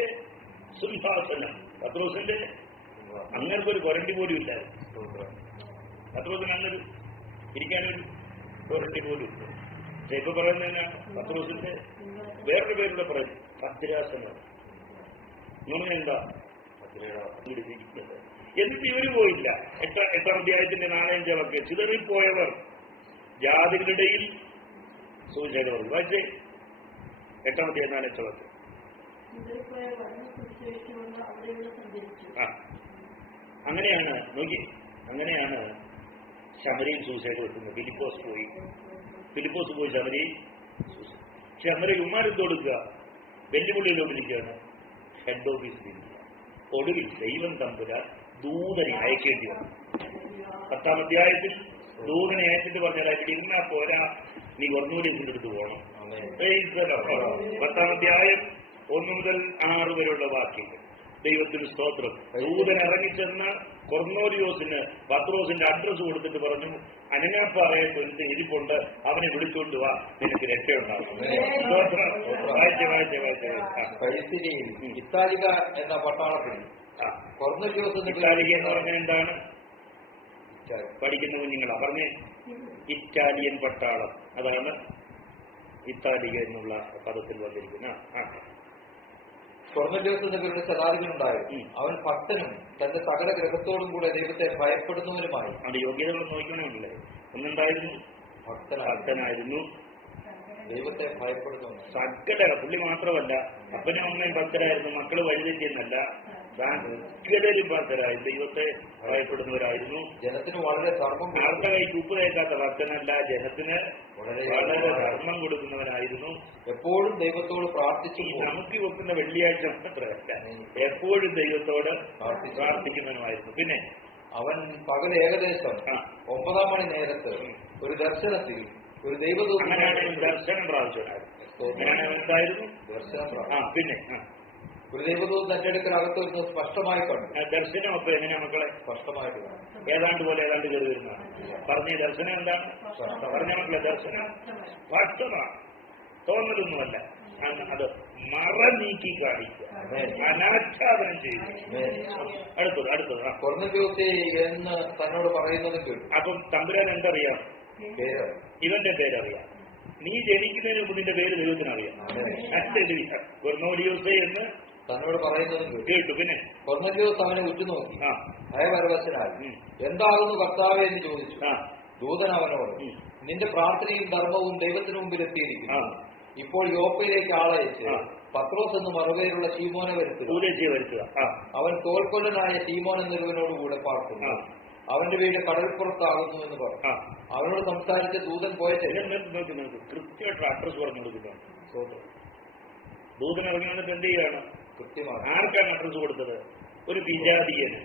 സിംഹാസനം. പത്രോസിന്റെ അങ്ങനത്തെ ഒരു കൊരണ്ടി പോലും ഇല്ലായിരുന്നു. പത്രോസിന് അങ്ങനൊരു ഇരിക്കാനൊരു ഒരട്ടി പോലും. ഇപ്പൊ പറയുന്നതിനാ പത്രോസിന്റെ വേറൊരു പേരുടെ പറയും ഭദ്രാസനം. ഇങ്ങനെ എന്താ എന്നിട്ട് ഇവര് പോയില്ല. എട്ടാം അധ്യായത്തിന്റെ 4-5 വാക്യം. ചിതറിപ്പോയവർ ജാതികളുടെ ഇടയിൽ സുവിശേഷം വായിച്ചേ. 8-ാം അധ്യായം 4-5 വാക്യം. അങ്ങനെയാണ് നോക്കി, അങ്ങനെയാണ് ശമരിയിൽ സുവിശേഷം എത്തുന്നത്. ഫിലിപ്പോസ് പോയി ശമരി ഉമ്മാരെന്ത് കൊടുക്കുക, വെല്ലുവിളിയിൽ വിളിക്കുകയാണ്, ഹെഡ് ഓഫീസിൽ. ഒടുവിൽ ദൈവം തമ്പുരാൻ ദൂതനെ അയക്കേണ്ടി വന്നു. 10-ാം അധ്യായത്തിൽ ദൂതനെ അയച്ചിട്ട് പറഞ്ഞാൽ ഇവിടെ ഇരുന്നാ പോരാ, നീ കൊർന്നേലിയോസിന്റെ അടുത്ത് പോകണം. 10-ാം അധ്യായം 1 മുതൽ 6 വരെയുള്ള വാക്യങ്ങൾ. ദൈവത്തിന് സ്തോത്രം. ദൂതൻ ഇറങ്ങിച്ചെന്ന് കൊർന്നേലിയോസിന് പത്രോസിന്റെ അഡ്രസ് കൊടുത്തിട്ട് പറഞ്ഞു, അനങ്ങാപ്പാറയത്ത് ഒരുത്ത് ഇരിപ്പുണ്ട്, അവനെ വിളിച്ചുകൊണ്ട് വാ, നിനക്ക് രക്ഷയുണ്ടാകും. ഇത്താലിക എന്ന പട്ടാളത്തിൽ ഇറ്റാലിക എന്ന് പറഞ്ഞാൽ എന്താണ്? പഠിക്കുന്ന കുഞ്ഞുങ്ങളാ പറഞ്ഞേ. ഇറ്റാലിയൻ പട്ടാളം, അതാണ് ഇത്താലിക എന്നുള്ള പദത്തിൽ വന്നിരിക്കുന്ന. കൊർന്നേലിയോസ് എന്ന ശതാധിപനുണ്ടായി. അവൻ ഭക്തനും തന്റെ സകല ഗ്രഹത്തോടും കൂടെ ദൈവത്തെ ഭയപ്പെടുന്നവനുമായി. അത് യോഗ്യതകൾ നോക്കണമല്ലേ. ഒന്നുണ്ടായിരുന്നു, ഭക്തനായിരുന്നു, ദൈവത്തെ ഭയപ്പെടുന്നു. സകല പുള്ളി മാത്രമല്ല, അപ്പനും അമ്മയും ഭക്തരായിരുന്നു, മക്കള് വഴിതെറ്റിയെന്നല്ല, സകലരും ഭക്തരായി ദൈവത്തെ ഭയപ്പെടുന്നവരായിരുന്നു. ജനത്തിന് വളരെ ധർമ്മം, ആരുടെ കൈക്ക് ഉപ്പ് തേക്കാത്ത ഭക്തനല്ല, ജനത്തിന് വളരെ ധർമ്മം കൊടുക്കുന്നവനായിരുന്നു. എപ്പോഴും ദൈവത്തോട് പ്രാർത്ഥിച്ചു. നമുക്ക് വെക്കുന്ന വെള്ളിയാഴ്ച മാത്രമല്ല, എപ്പോഴും ദൈവത്തോട് പ്രാർത്ഥിക്കുന്നവനായിരുന്നു. പിന്നെ അവൻ പകൽ ഏകദേശം 9 മണി നേരത്ത് ഒരു ദർശനത്തിൽ ഒരു ദൈവദൂതൻ, അങ്ങനെയാണ് ദർശനം പ്രാപിച്ചവനായിരുന്നു. എന്തായിരുന്നു ദർശനം? പിന്നെ ഒരു ദൈവദൂതൻ തന്റെ അടുക്കൽ അകത്ത് വരുന്നത് സ്പഷ്ടമായി കണ്ടു. ദർശനം അപ്പൊ എങ്ങനെയാ മക്കളെ? സ്പഷ്ടമായിട്ട് ഏതാണ്ട് പോലെ ഏതാണ്ട് കയറി വരുന്നതാണ്. പറഞ്ഞ ദർശനം എന്താണ്? പറഞ്ഞ മക്കളെ ദർശനം സ്പഷ്ടമാണ്, തോന്നലൊന്നുമല്ല. അത് മറ നീക്കി കാണിക്കുക, അനാച്ഛാദനം ചെയ്യുക. അടുത്തത് കൊർന്നേലിയോസേ എന്ന് തന്നോട് പറയുന്നത് കേട്ടു. അപ്പം തമ്പുരാൻ എന്തറിയാം? ഇവന്റെ പേരറിയാം. നീ ജനിക്കുന്നതിന് മുമ്പ് നിന്റെ പേര് ദൈവത്തിനറിയാം. കൊർന്നേലിയോസേ എന്ന് തന്നോട് പറയുന്നത് കേട്ടു. പിന്നെ കൊർന്നേലിയോസ് അവനെ ഉറ്റുനോക്കി ഭയപരവശനായി, എന്താകുന്നു കർത്താവേ എന്ന് ചോദിച്ചു. ദൂതൻ അവനോട്, നിന്റെ പ്രാർത്ഥനയും ധർമ്മവും ദൈവത്തിന് മുമ്പിൽ എത്തിയിരിക്കുന്നു. ഇപ്പോൾ യോപ്പയിലേക്ക് ആളയച്ച് പത്രോസ് എന്ന് മറുപേരുള്ള ശീമോനെ വരുത്തുക. അവൻ തോൽക്കൊല്ലനായ ശീമോൻ എന്നൊരുവനോടുകൂടെ പാർക്കുന്നു. അവന്റെ വീട് കടൽപ്പുറത്താകുന്നു എന്ന് പറഞ്ഞു. അവനോട് സംസാരിച്ച ദൂതൻ പോയത് കൃത്യമായിട്ട് അഡ്രസ് പറഞ്ഞു കൊടുക്കുന്നു. ദൂതൻ ഇറങ്ങി വന്നിട്ട് എന്ത് ചെയ്യാണ്? കൃത്യമാണ്. ആർക്കാണ് അഡ്രസ് കൊടുത്തത്? ഒരു വിജാതീയന്.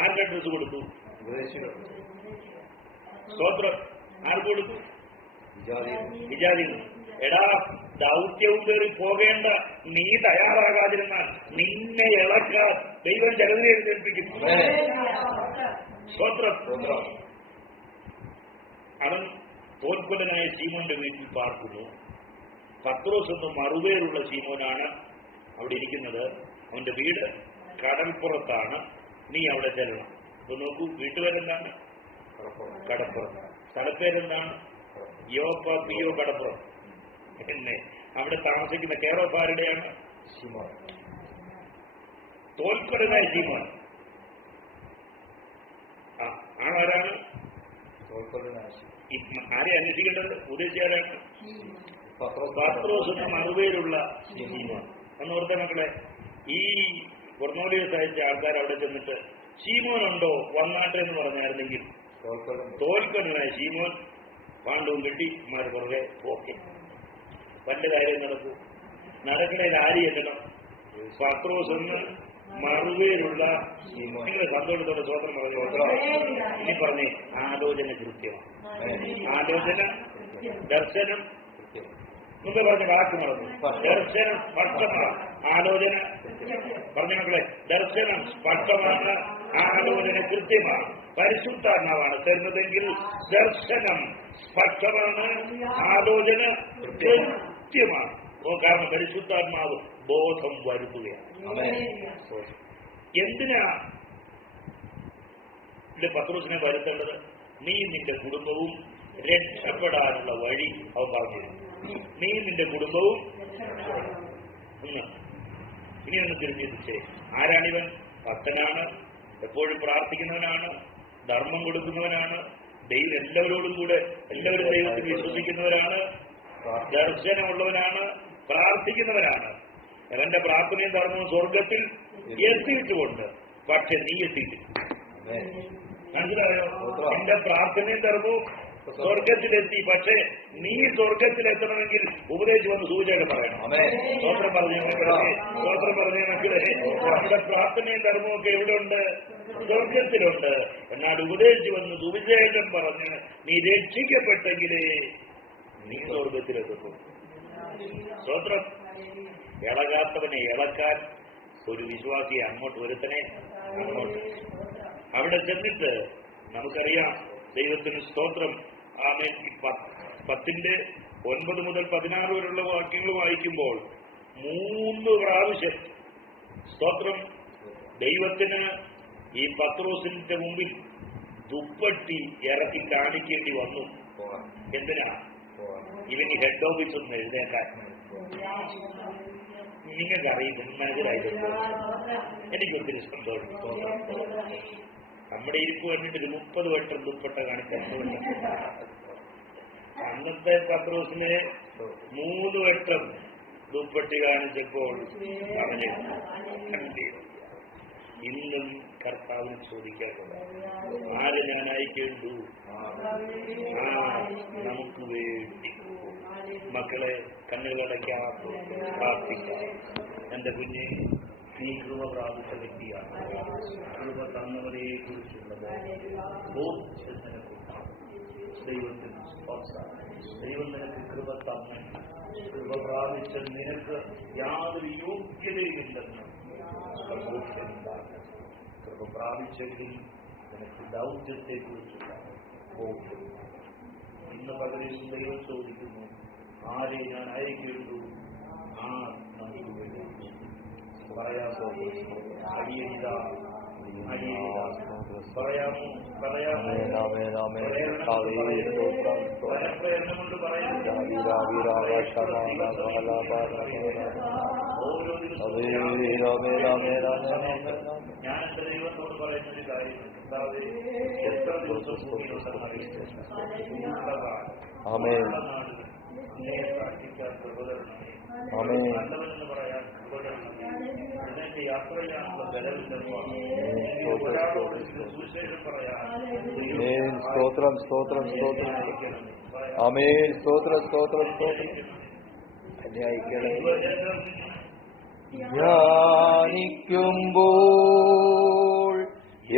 ആർക്ക് അഡ്രസ് കൊടുത്തു? സ്തോത്രം. ആർക്ക് കൊടുത്തു? വിജാതീയന്. എടാ, ദൗത്യവും കയറി പോകേണ്ട നീ തയ്യാറാകാതിരുന്നാൽ നിന്നെ ഇളക്കാൻ ദൈവം ജനതയെ എഴുന്നേൽപ്പിക്കും. സ്തോത്രം. അവൻ തോൽക്കൊല്ലനായ ശീമോന്റെ വീട്ടിൽ പാർക്കുന്നു. പത്രോസ് എന്ന മറുപേരുള്ള ശീമോനാണ് അവിടെ ഇരിക്കുന്നത്. അവന്റെ വീട് കടൽപ്പുറത്താണ്. നീ അവിടെ ചെല്ലണം. ഇപ്പൊ നോക്കൂ, വീട്ടുപേരെന്താണ്? കടപ്പുറം. സ്ഥലപ്പേരെന്താണ്? യോപ്പ പിയോ കടപ്പുറം. എന്നെ അവിടെ താമസിക്കുന്ന കെയർ ഓഫ് ആരുടെയാണ്? തോൽക്കൊല്ലനായ ശീമോൻ. ആരാണ്? ആരെ അന്വേഷിക്കേണ്ടത്? ഉദ്ദേശിച്ചാരാണ്? പത്രോസ് എന്ന മറുപേരുള്ള ശീമോൻ. എന്നോർത്തെ മക്കളെ, ഈ കൊർന്നേലിയോസ് അയച്ച ആൾക്കാർ അവിടെ ചെന്നിട്ട് ശീമോനുണ്ടോ വന്നാട്ടെ എന്ന് പറഞ്ഞായിരുന്നെങ്കിൽ തോൽക്കൊല്ലനായ ശീമോൻ പാണ്ഡവും കെട്ടി മാറി പുറകെ പോക്കെ വല്ല കാര്യം നടക്കൂ. നടക്കണേൽ ആര് ചെല്ലണം? പത്രോസ് എന്ന് മറുപേരുള്ള ശീമോൻ. നിങ്ങൾ സന്തോഷത്തോടെ സ്വതന്ത്രം പറഞ്ഞു. ഇനി പറഞ്ഞേ, ആലോചന കൃത്യമാണ്. ആലോചന, ദർശനം, മുമ്പ് പറഞ്ഞ വാക്ക് മറന്നു. ദർശനം സ്പഷ്ടമാണ്, ആലോചന പറഞ്ഞ മക്കളെ, ദർശനം സ്പഷ്ടമാണ്, ആലോചന കൃത്യമാണ്. പരിശുദ്ധാത്മാവാണ് തരുന്നതെങ്കിൽ ദർശനം സ്പഷ്ടമാണ്, ആലോചന കൃത്യമാണ്. കാരണം പരിശുദ്ധാത്മാവ് ബോധം വരുത്തുകയാണ്. എന്തിനാ ഇത് പത്രോസിനെ വരുത്തേണ്ടത്? നീ നിന്റെ കുടുംബവും രക്ഷപ്പെടാനുള്ള വഴി അവൻ പറഞ്ഞു. നീ നിന്റെ കുടുംബവും ഇനി ഒന്ന് തിരിഞ്ഞിരിച്ചേ. ആരാണിവൻ? ഭക്തനാണ്, എപ്പോഴും പ്രാർത്ഥിക്കുന്നവനാണ്, ധർമ്മം കൊടുക്കുന്നവനാണ്, എല്ലാവരോടും കൂടെ എല്ലാവരും ദൈവത്തിൽ വിശ്വസിക്കുന്നവരാണ്, ദർശനമുള്ളവനാണ്, പ്രാർത്ഥിക്കുന്നവനാണ്. അവന്റെ പ്രാർത്ഥനയും ധർമ്മവും സ്വർഗത്തിൽ എത്തിയിട്ടുമുണ്ട്. പക്ഷെ നീ എത്തിയിട്ടില്ല. മനസ്സിലായോ? എന്റെ പ്രാർത്ഥനയും ധർമ്മവും സ്വർഗത്തിലെത്തി. പക്ഷേ നീ സ്വർഗത്തിലെത്തണമെങ്കിൽ ഉപദേശിച്ച് വന്ന് സൂചന പറയണം. സ്വോത്രം പറഞ്ഞു സ്വോത്രം പറഞ്ഞ മക്കളെ, നമ്മുടെ പ്രാർത്ഥനയും ധർമ്മവും ഒക്കെ എവിടെ ഉണ്ട്? സ്വർഗത്തിലുണ്ട്. എന്നാൽ ഉപദേശിച്ച് വന്ന് സുവിശേഷം പറഞ്ഞ് നീ രക്ഷിക്കപ്പെട്ടെങ്കിലേ നീ സ്വർഗത്തിലെത്തും. സ്വോത്രം. ഇളകാത്തവനെ ഇളക്കാൻ ഒരു വിശ്വാസിയെ അങ്ങോട്ട് ഒരുത്തനെ അങ്ങോട്ട്. അവിടെ ചെന്നിട്ട് നമുക്കറിയാം, ദൈവത്തിന് സ്തോത്രം. ആമേൻ. 10:9 മുതൽ 16 വരെയുള്ള വാക്യങ്ങൾ വായിക്കുമ്പോൾ 3 പ്രാവശ്യം സ്തോത്രം ദൈവത്തിന് ഈ പത്രോസിന്റെ മുമ്പിൽ ദുപ്പട്ടി ഇറക്കി കാണിക്കേണ്ടി വന്നു. എന്തിനാ? ഇവന് ഹെഡ് ഓഫീസ് ഒന്ന് എഴുന്നേക്കാൻ. നിങ്ങൾക്കറിയില്ല, മനസ്സിലായിട്ടുണ്ട്. എനിക്കൊത്തിരി സന്തോഷം. നമ്മുടെ ഇരിപ്പ് കണ്ടിട്ട് 30 വട്ടം ദുപ്പട്ട കാണിക്കാൻ. അന്നത്തെ പത്രോസിനെ 3 വട്ടം ദുപ്പട്ടി കാണിച്ചപ്പോൾ അവന് ഇന്നും കർത്താവിന് ചോദിക്കാറുണ്ട്, ആരെ ഞാൻ അയക്കേണ്ടു? നമുക്ക് വേണ്ടി. മക്കളെ, കണ്ണുകളടയ്ക്കാത്ത പ്രാർത്ഥിക്കാം. എന്റെ കുഞ്ഞെ, നീ കൃപ പ്രാപിച്ച വ്യക്തിയാണ്. കൃപ തന്നവരെ കുറിച്ചുള്ളത് ദൈവത്തിന് ദൈവം നിനക്ക് കൃപ തന്നെ. കൃപ പ്രാപിച്ച നിനക്ക് യാതൊരു യോഗ്യതയില്ലെന്ന് ബോധ്യമുണ്ടാകും. കൃപ പ്രാപിച്ചെങ്കിൽ നിനക്ക് ദൗത്യത്തെ കുറിച്ചുള്ള ബോധ്യം. ഇന്ന് പകരം ദൈവം ചോദിക്കുന്നു, ആരെ ഞാൻ അയക്കേണ്ടു? നമുക്ക് വേണ്ടി പറയാമോ? പറയാമോ? പ്രയത്നം കൊണ്ട് പറയാം. ഓരോ ദിവസവും ഞാൻ എന്റെ ദൈവത്തോട് പറയുന്നൊരു കാര്യം, എത്ര ദിവസം അങ്ങേ പ്രാർത്ഥിക്കാൻ കൃപകരണമേ. നല്ലവനെന്ന് പറയാൻ കൃപകരണമേ. അതിനെ യാത്ര ചെയ്യാനുള്ള ബലമില്ലെന്നാണ്. ഒരാളോട് സുവിശേഷം പറയാൻ സ്തോത്രം സ്തോത്രം സ്തോത്രം. ആമേൻ. സ്തോത്രം സ്തോത്രം സ്തോത്രം. ധ്യാനിക്കുമ്പോൾ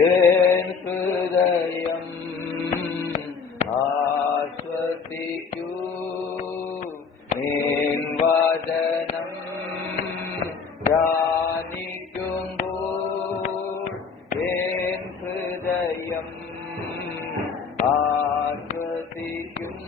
എൻ ഹൃദയം ആശ്വസിക്കൂ, നിൻ വചനം ധ്യാനിക്കുമ്പോൾ എൻ ഹൃദയം ആശ്വസിക്കും.